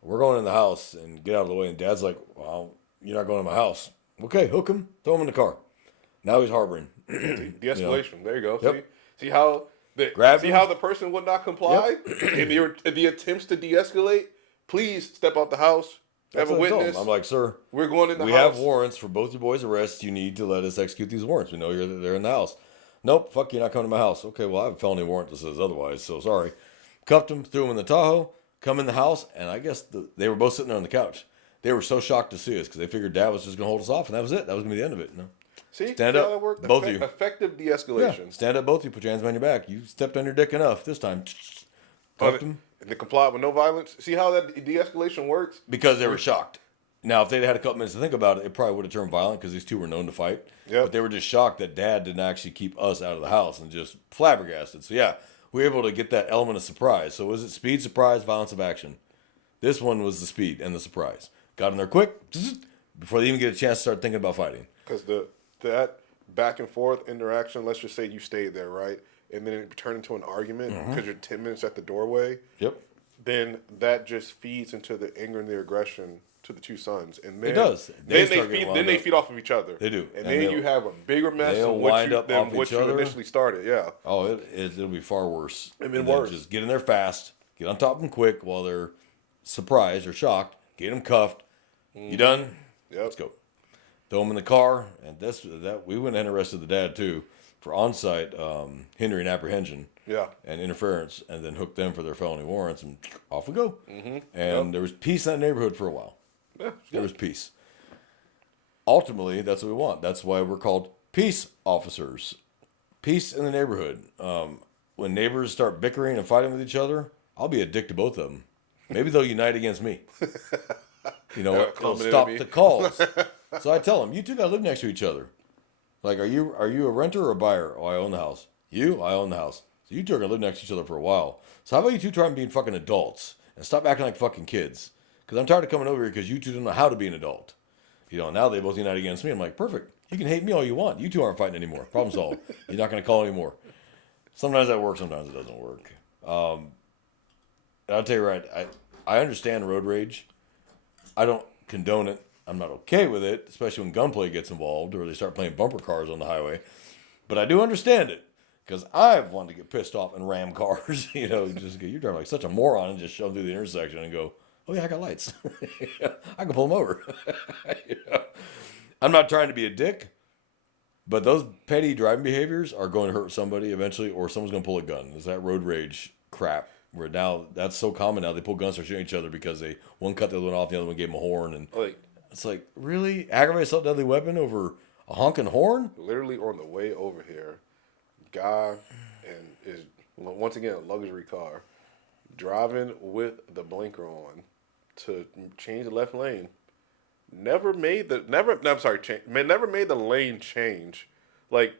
We're going in the house and get out of the way. And Dad's like, well, you're not going to my house. Okay, hook him, throw him in the car. Now he's harboring. De-escalation. You know? There you go. Yep. See how the person would not comply in the attempts to de-escalate. Please step out the house. Have a witness. I'm like, sir, we're going in the house. We have warrants for both your boys' arrests. You need to let us execute these warrants. We know they're in the house. Nope, fuck you, not coming to my house. Okay, well I have a felony warrant that says otherwise. So sorry. Cuffed him, threw him in the Tahoe. Come in the house, and I guess they were both sitting there on the couch. They were so shocked to see us because they figured Dad was just going to hold us off, and that was it. That was going to be the end of it. You know? Stand up, both of you. Effective de-escalation. Yeah, stand up, both of you. Put your hands behind your back. You stepped on your dick enough this time. Cuffed him. And they complied with no violence. See how that de-escalation works? Because they were shocked. Now, if they'd had a couple minutes to think about it, it probably would have turned violent because these 2 were known to fight. Yep. But they were just shocked that Dad didn't actually keep us out of the house and just flabbergasted. So, yeah, we were able to get that element of surprise. So, was it speed, surprise, violence of action? This one was the speed and the surprise. Got in there quick before they even get a chance to start thinking about fighting. Because that back and forth interaction, let's just say you stayed there, right? And then it turned into an argument because you're 10 minutes at the doorway. Yep. Then that just feeds into the anger and the aggression to the 2 sons. And then, it does. They feed off of each other. They do. And then you have a bigger mess than what you initially started. Yeah. Oh, it'll be far worse. It'll be worse. Just get in there fast. Get on top of them quick while they're surprised or shocked. Get them cuffed. You done? Yep. Let's go. Throw them in the car. And that we went and arrested the dad, too, for on-site hindering apprehension. Yeah. And interference. And then hooked them for their felony warrants. And off we go. Mm-hmm. And there was peace in that neighborhood for a while. Yeah, there was peace. Ultimately, that's what we want. That's why we're called peace officers. Peace in the neighborhood. When neighbors start bickering and fighting with each other, I'll be a dick to both of them. Maybe they'll unite against me. You know what? They'll stop the calls. So I tell them, you 2 gotta live next to each other. Like, are you a renter or a buyer? Oh, I own the house. You? I own the house. So you 2 are gonna live next to each other for a while. So how about you 2 try and be fucking adults and stop acting like fucking kids? Because I'm tired of coming over here because you 2 don't know how to be an adult. You know, now they both unite against me. I'm like, perfect. You can hate me all you want. You 2 aren't fighting anymore. Problem solved. You're not going to call anymore. Sometimes that works. Sometimes it doesn't work. And I'll tell you right, I understand road rage. I don't condone it. I'm not okay with it, especially when gunplay gets involved or they start playing bumper cars on the highway. But I do understand it because I've wanted to get pissed off and ram cars. You know, just you're driving like such a moron and just shove through the intersection and go, oh, yeah, I got lights. I can pull them over. You know? I'm not trying to be a dick, but those petty driving behaviors are going to hurt somebody eventually, or someone's going to pull a gun. It's that road rage crap where now that's so common now. They pull guns, start shooting each other because one cut the other one off, the other one gave them a horn. And it's like, really? Aggravated assault deadly weapon over a honking horn? Literally on the way over here, guy is, once again, a luxury car, driving with the blinker on to change the left lane. Never made the lane change. Like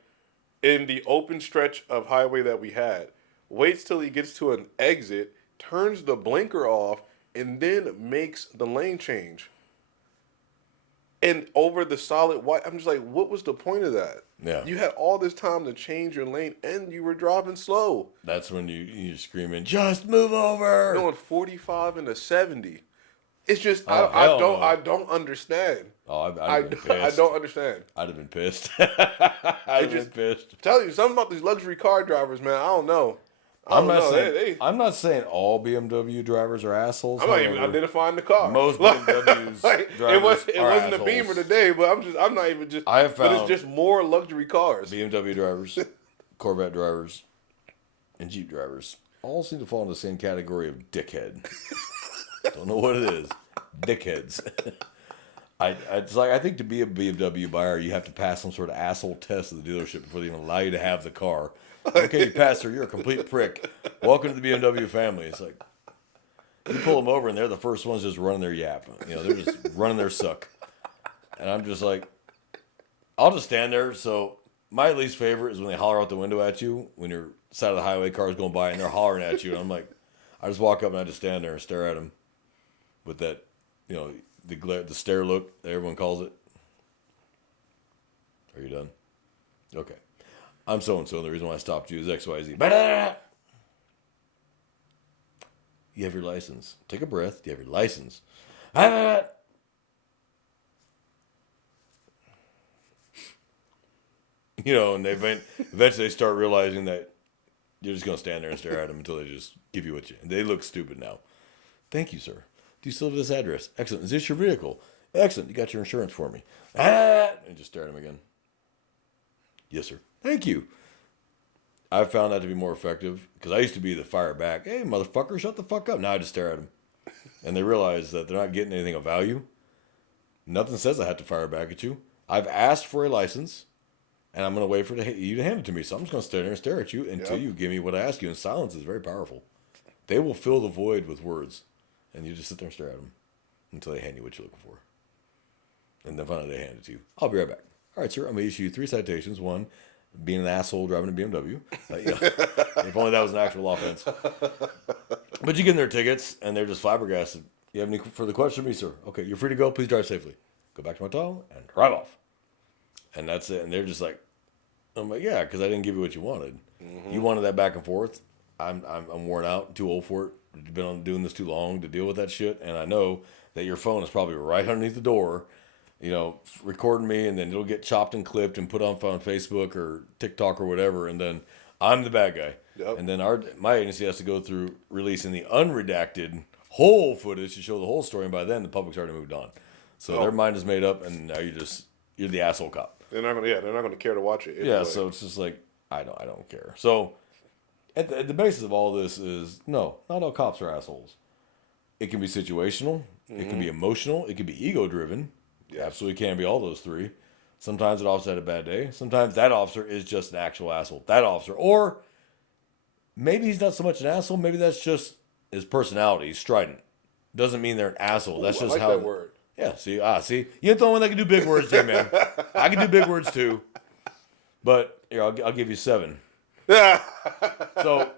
in the open stretch of highway that we had. Waits till he gets to an exit, turns the blinker off, and then makes the lane change. And over the solid white, I'm just like, what was the point of that? Yeah. You had all this time to change your lane, and you were driving slow. That's when you're screaming, just move over. Going 45 into 70. It's just Oh, I don't understand. Oh, I'd been pissed. I don't understand. I'd have been pissed. I'd have been pissed. Tell you something about these luxury car drivers, man. I don't know. I'm not saying all BMW drivers are assholes. I'm not even identifying the car. Most BMWs drivers it wasn't a Beamer today, but I'm not even just. I have found but it's just more luxury cars. BMW drivers, Corvette drivers, and Jeep drivers all seem to fall in the same category of dickhead. Don't know what it is. Dickheads. It's like, I think to be a BMW buyer, you have to pass some sort of asshole test at the dealership before they even allow you to have the car. Okay, you passed, sir. You're a complete prick. Welcome to the BMW family. It's like, you pull them over and they're the first ones just running their yap. They're just running their suck. And I'm just like, I'll just stand there. So my least favorite is when they holler out the window at you when your side of the highway car's going by and they're hollering at you. And I'm like, I just walk up and I just stand there and stare at them with that, the stare look that everyone calls it. Are you done? Okay. I'm so-and-so, and the reason why I stopped you is XYZ. You have your license. Take a breath. You have your license. And eventually they start realizing that you're just going to stand there and stare at them until they just give you what you... And they look stupid now. Thank you, sir. Do you still have this address? Excellent. Is this your vehicle? Excellent. You got your insurance for me. And just stare at them again. Yes, sir. Thank you. I've found that to be more effective because I used to be the fire back. Hey, motherfucker, shut the fuck up. Now I just stare at them. And they realize that they're not getting anything of value. Nothing says I have to fire back at you. I've asked for a license, and I'm going to wait for you to hand it to me. So I'm just going to stand there and stare at you until you give me what I ask you. And silence is very powerful. They will fill the void with words. And you just sit there and stare at them until they hand you what you're looking for. And then finally they hand it to you. I'll be right back. All right, sir, I'm going to issue you 3 citations. 1, being an asshole driving a BMW. If only that was an actual offense. But you get in their tickets, and they're just flabbergasted. You have any further questions for me, sir? Okay, you're free to go. Please drive safely. Go back to my hotel and drive off. And that's it. And they're just like, I'm like, yeah, because I didn't give you what you wanted. Mm-hmm. You wanted that back and forth. I'm worn out, too old for it. I've been doing this too long to deal with that shit. And I know that your phone is probably right underneath the door, recording me, and then it'll get chopped and clipped and put on Facebook or TikTok or whatever, and then I'm the bad guy. Yep. And then my agency has to go through releasing the unredacted whole footage to show the whole story, and by then the public's already moved on. So their mind is made up, and now you're the asshole cop. They're not gonna care to watch it. Yeah, so it's just like I don't care. So at the basis of all this is no, not all cops are assholes. It can be situational, it can be emotional, it can be ego driven. Yes. Absolutely can be all those 3. Sometimes an officer had a bad day. Sometimes that officer is just an actual asshole. That officer. Or maybe he's not so much an asshole. Maybe that's just his personality. He's strident. Doesn't mean they're an asshole. That's just how. That word. Yeah, see? You're the only one that can do big words there, man. I can do big words too. But here, I'll give you 7. So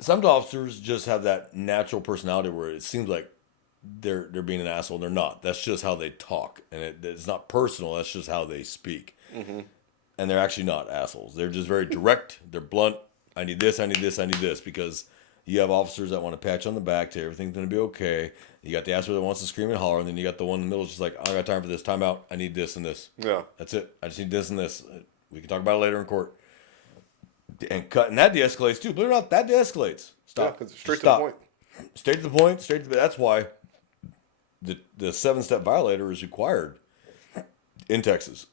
some officers just have that natural personality where it seems like they're being an asshole. They're not. That's just how they talk, and it's not personal. That's just how they speak. Mm-hmm. And they're actually not assholes. They're just very direct. They're blunt. I need this. I need this. I need this. Because you have officers that want to pat you on the back, tell you everything's going to be okay. You got the asshole that wants to scream and holler, and then you got the one in the middle that's just like, I don't got time for this. Time out. I need this and this. Yeah. That's it. I just need this and this. We can talk about it later in court. And that de-escalates too. Believe it or not, that de-escalates. Stop. Yeah, straight to the point. Straight to the point. That's why the 7-step violator is required in Texas,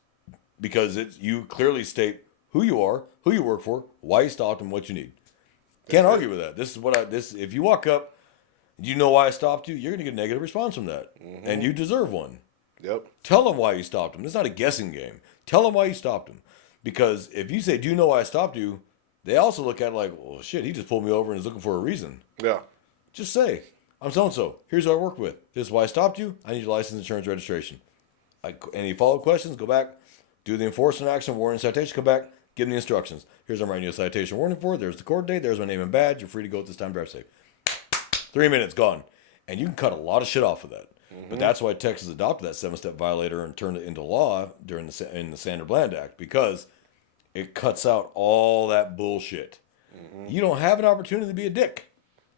because you clearly state who you are, who you work for, why you stopped, and what you need. Can't argue with that. This is if you walk up, you know why I stopped you, you're going to get a negative response from that, and you deserve one. Yep. Tell them why you stopped them. It's not a guessing game. Tell them why you stopped them, because if you say, "Do you know why I stopped you?" they also look at it like, "Well, shit, he just pulled me over and is looking for a reason." Yeah. Just say, "I'm so-and-so. Here's who I work with. This is why I stopped you. I need your license, insurance, registration." Any follow-up questions, go back, do the enforcement action, warning, citation, come back, give them the instructions. Here's what I'm writing you a citation warning for. There's the court date. There's my name and badge. You're free to go at this time. Drive safe. 3 minutes, gone. And you can cut a lot of shit off of that. But that's why Texas adopted that 7-step violator and turned it into law in the Sandra Bland Act, because it cuts out all that bullshit. You don't have an opportunity to be a dick.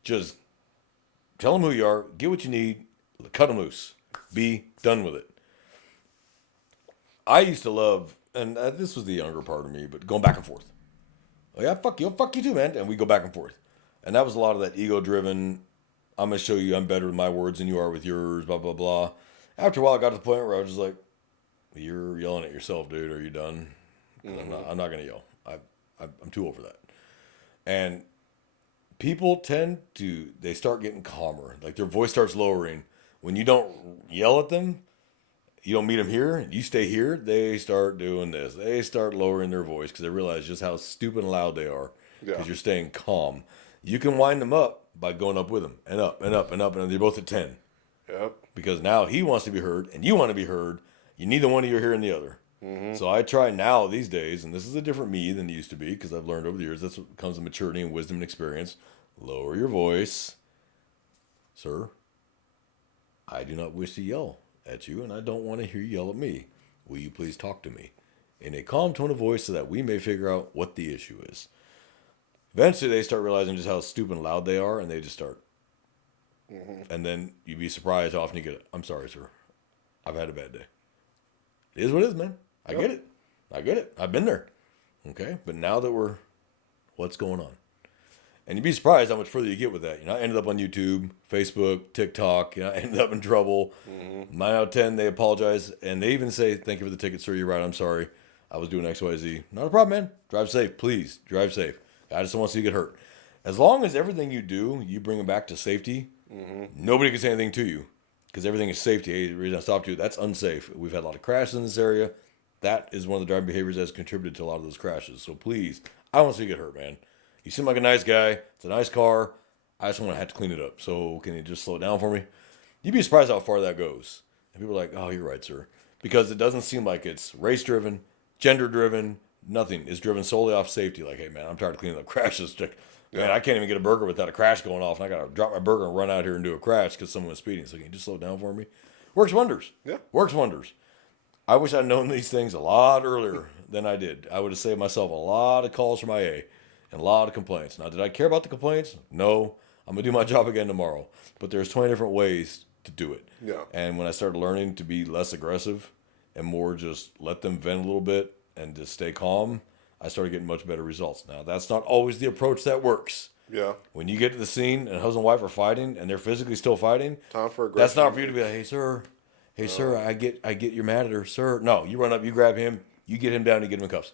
Just tell them who you are, get what you need, cut them loose, be done with it. I used to love, and this was the younger part of me, but going back and forth. Oh yeah, fuck you too, man. And we go back and forth. And that was a lot of that ego-driven, I'm going to show you I'm better with my words than you are with yours, blah, blah, blah. After a while, I got to the point where I was just like, you're yelling at yourself, dude. Are you done? I'm not going to yell. I'm too old for that. And people they start getting calmer. Like their voice starts lowering. When you don't yell at them, you don't meet them here, and you stay here, they start doing this. They start lowering their voice because they realize just how stupid and loud they are because you're staying calm. You can wind them up by going up with them and up and up and up, and they're both at 10. Yep. Because now he wants to be heard, and you want to be heard. You neither one of you are hearing the other. So I try now these days, and this is a different me than it used to be because I've learned over the years, that's what comes with maturity and wisdom and experience. Lower your voice. Sir, I do not wish to yell at you, and I don't want to hear you yell at me. Will you please talk to me in a calm tone of voice so that we may figure out what the issue is? Eventually, they start realizing just how stupid and loud they are, and they just start. And then you'd be surprised how often you get it. I'm sorry, sir. I've had a bad day. It is what it is, man. I get it. I've been there. Okay? But now that what's going on? And you'd be surprised how much further you get with that. I ended up on YouTube, Facebook, TikTok. I ended up in trouble. 9 out of 10, they apologize. And they even say, thank you for the ticket, sir. You're right. I'm sorry. I was doing X, Y, Z. Not a problem, man. Drive safe. Please. Drive safe. I just don't want to see you get hurt. As long as everything you do, you bring them back to safety, nobody can say anything to you. Because everything is safety. Hey, the reason I stopped you, that's unsafe. We've had a lot of crashes in this area. That is one of the driving behaviors that has contributed to a lot of those crashes. So please, I don't want to see you get hurt, man. You seem like a nice guy. It's a nice car. I just want to have to clean it up. So can you just slow it down for me? You'd be surprised how far that goes. And people are like, oh, you're right, sir. Because it doesn't seem like it's race-driven, gender-driven, nothing. It's driven solely off safety. Like, hey, man, I'm tired of cleaning up crashes. Man, I can't even get a burger without a crash going off, and I got to drop my burger and run out here and do a crash because someone was speeding. So can you just slow it down for me? Works wonders. Yeah. Works wonders. I wish I'd known these things a lot earlier than I did. I would have saved myself a lot of calls from IA and a lot of complaints. Now, did I care about the complaints? No. I'm going to do my job again tomorrow. But there's 20 different ways to do it. Yeah. And when I started learning to be less aggressive and more just let them vent a little bit and just stay calm, I started getting much better results. Now, that's not always the approach that works. Yeah. When you get to the scene and husband and wife are fighting and they're physically still fighting, time for aggression. That's not for you to be like, hey, sir, I get you're mad at her, sir. No, you run up, you grab him, you get him down, you get him in cuffs.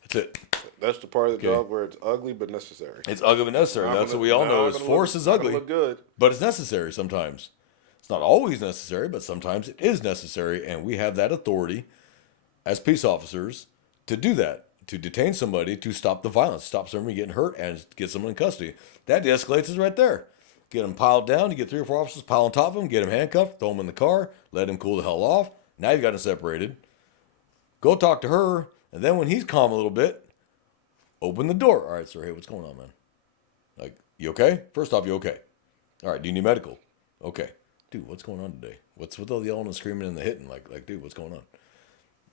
That's it. That's the part of the job where it's ugly but necessary. It's ugly but necessary. That's what we all know is force is ugly. Look good. But it's necessary sometimes. It's not always necessary, but sometimes it is necessary, and we have that authority as peace officers to do that. To detain somebody, to stop the violence, stop somebody getting hurt, and get someone in custody. That de-escalates us right there. Get them piled down, you get 3 or 4 officers, pile on top of them, get them handcuffed, throw them in the car, let him cool the hell off. Now you've got them separated. Go talk to her, and then when he's calm a little bit, open the door. All right, sir, hey, what's going on, man? Like, you okay? First off, you okay? All right, do you need medical? Okay. Dude, what's going on today? What's with all the yelling and screaming and the hitting? Like, dude, what's going on?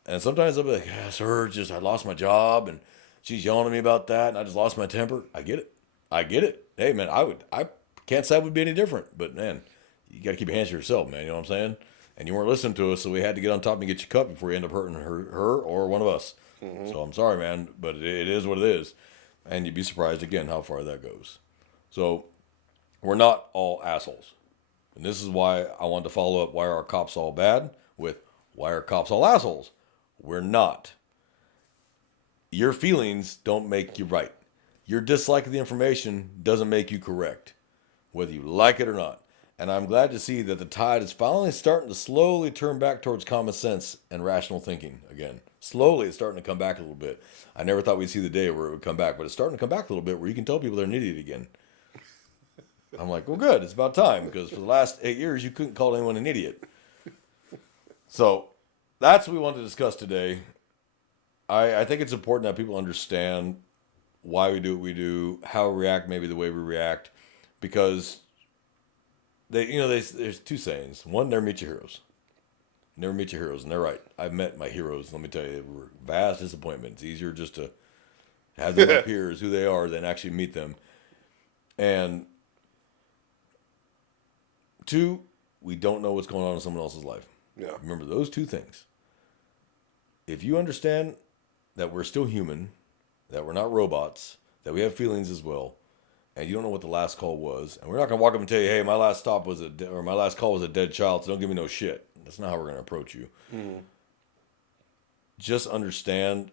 And sometimes I'll be like, yeah, sir, I lost my job, and she's yelling at me about that, and I just lost my temper. I get it. Hey, man, I can't say I would be any different, but, man, you got to keep your hands to yourself, man, you know what I'm saying? And you weren't listening to us, so we had to get on top and get you cut before you end up hurting her or one of us. So I'm sorry, man, but it is what it is. And you'd be surprised, again, how far that goes. So we're not all assholes. And this is why I wanted to follow up, why are our cops all bad, with why are cops all assholes? We're not. Your feelings don't make you right. Your dislike of the information doesn't make you correct, whether you like it or not. And I'm glad to see that the tide is finally starting to slowly turn back towards common sense and rational thinking again. Slowly, it's starting to come back a little bit. I never thought we'd see the day where it would come back, but it's starting to come back a little bit where you can tell people they're an idiot again. I'm like, well, good. It's about time, because for the last 8 years, you couldn't call anyone an idiot. So that's what we wanted to discuss today. I think it's important that people understand why we do what we do, how we react, maybe the way we react, because there's two sayings. One, never meet your heroes. Never meet your heroes, and they're right. I've met my heroes. Let me tell you, they were vast disappointment. It's easier just to have them appear as who they are than actually meet them. And two, we don't know what's going on in someone else's life. Yeah. Remember those two things. If you understand that we're still human, that we're not robots, that we have feelings as well, and you don't know what the last call was, and we're not going to walk up and tell you, hey, my last call was a dead child, so don't give me no shit. That's not how we're going to approach you. Mm. Just understand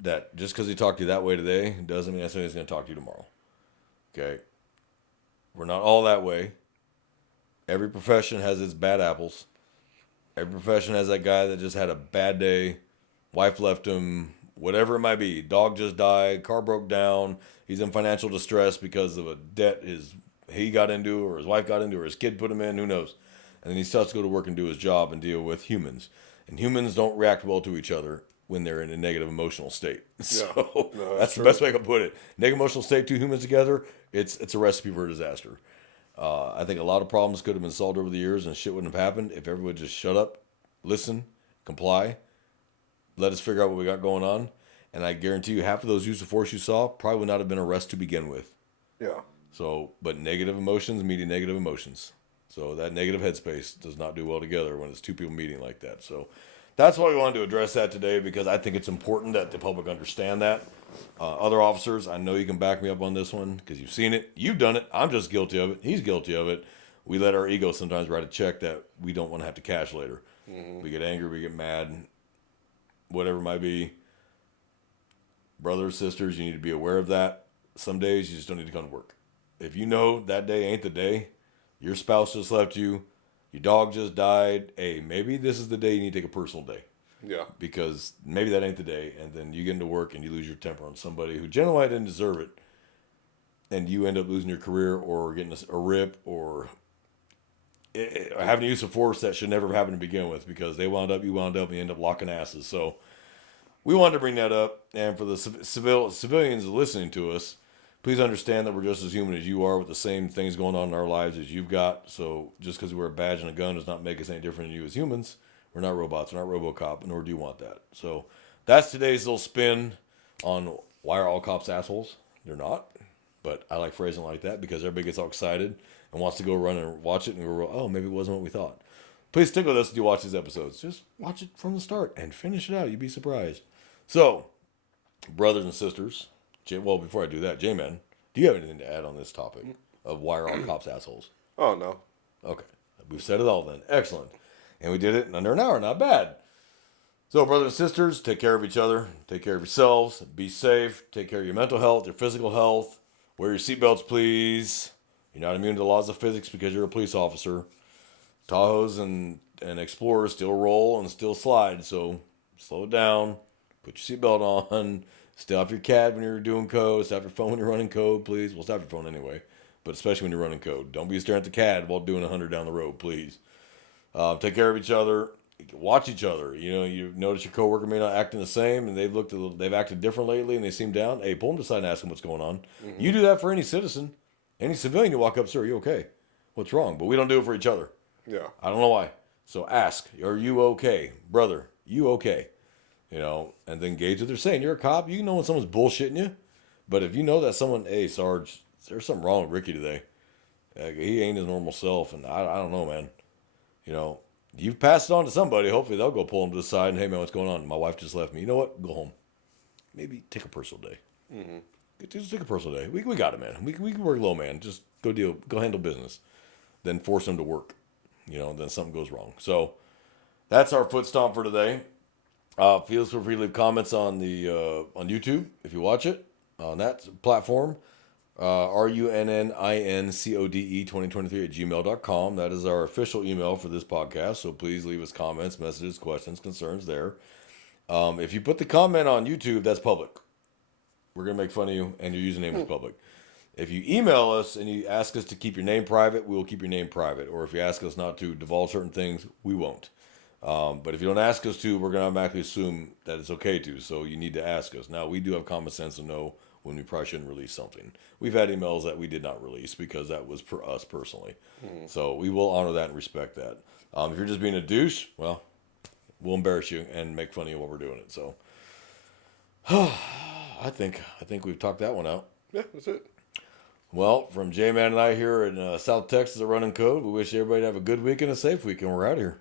that just because he talked to you that way today doesn't mean that's when he's going to talk to you tomorrow. Okay? We're not all that way. Every profession has its bad apples. Every profession has that guy that just had a bad day. Wife left him, whatever it might be. Dog just died. Car broke down. He's in financial distress because of a debt he got into or his wife got into or his kid put him in. Who knows? And then he starts to go to work and do his job and deal with humans. And humans don't react well to each other when they're in a negative emotional state. So that's the best way I can put it. Negative emotional state, two humans together, it's a recipe for a disaster. I think a lot of problems could have been solved over the years and shit wouldn't have happened if everyone just shut up, listen, comply, let us figure out what we got going on. And I guarantee you half of those use of force you saw probably would not have been arrest to begin with. Yeah. So, but negative emotions meeting negative emotions. So that negative headspace does not do well together when it's two people meeting like that. So that's why we wanted to address that today, because I think it's important that the public understand that. Other officers, I know you can back me up on this one because you've seen it. You've done it. I'm just guilty of it. He's guilty of it. We let our ego sometimes write a check that we don't want to have to cash later. Mm-hmm. We get angry. We get mad. Whatever it might be. Brothers, sisters, you need to be aware of that. Some days you just don't need to come to work. If you know that day ain't the day, your spouse just left you, your dog just died, hey, maybe this is the day you need to take a personal day. Yeah. Because maybe that ain't the day, and then you get into work and you lose your temper on somebody who generally didn't deserve it, and you end up losing your career or getting a rip or having a use of force that should never have happened to begin with, because they wound up, you wound up, and you end up locking asses. So we wanted to bring that up, and for the civilians listening to us, please understand that we're just as human as you are with the same things going on in our lives as you've got. So just because we wear a badge and a gun does not make us any different than you as humans. We're not robots. We're not RoboCop, nor do you want that. So that's today's little spin on why are all cops assholes? They're not. But I like phrasing like that because everybody gets all excited and wants to go run and watch it and go, oh, maybe it wasn't what we thought. Please stick with us as you watch these episodes. Just watch it from the start and finish it out. You'd be surprised. So, brothers and sisters, well, before I do that, J-Man, do you have anything to add on this topic of why are all cops assholes? Oh, no. Okay. We've said it all then. Excellent. And we did it in under an hour. Not bad. So, brothers and sisters, take care of each other. Take care of yourselves. Be safe. Take care of your mental health, your physical health. Wear your seatbelts, please. You're not immune to the laws of physics because you're a police officer. Tahoes and Explorers still roll and still slide, so slow it down. Put your seatbelt on. Stay off your CAD when you're doing code. Stop your phone when you're running code, please. Well, stop your phone anyway, but especially when you're running code. Don't be staring at the CAD while doing 100 down the road, please. Take care of each other. Watch each other. You know, you notice your coworker may not acting the same, and they've acted different lately, and they seem down. Hey, pull them aside and ask them what's going on. Mm-hmm. You do that for any citizen, any civilian. You walk up, sir, are you okay? What's wrong? But we don't do it for each other. Yeah. I don't know why. So ask, are you okay, brother? You okay? You know, and then gauge what they're saying. You're a cop. You know when someone's bullshitting you. But if you know that someone, hey, Sarge, there's something wrong with Ricky today. He ain't his normal self. And I don't know, man. You know, you've passed it on to somebody. Hopefully they'll go pull him to the side and, hey, man, what's going on? My wife just left me. You know what? Go home. Maybe take a personal day. Mm-hmm. Just take a personal day. We got it, man. We can work low, man. Just go handle business. Then force them to work. You know, then something goes wrong. So that's our foot stomp for today. Feel free to leave comments on the on YouTube if you watch it on that platform. RUNNINCODE2023 @gmail.com. That is our official email for this podcast. So please leave us comments, messages, questions, concerns there. If you put the comment on YouTube, that's public. We're gonna make fun of you, and your username is public. If you email us and you ask us to keep your name private, we will keep your name private. Or if you ask us not to divulge certain things, we won't. But if you don't ask us to, we're going to automatically assume that it's okay to. So you need to ask us. Now, we do have common sense and know when we probably shouldn't release something. We've had emails that we did not release because that was for us personally. So we will honor that and respect that. If you're just being a douche, well, we'll embarrass you and make fun of you while we're doing it. So I think we've talked that one out. Yeah, that's it. Well, from J-Man and I here in South Texas at Running Code, we wish everybody to have a good week and a safe week, and we're out of here.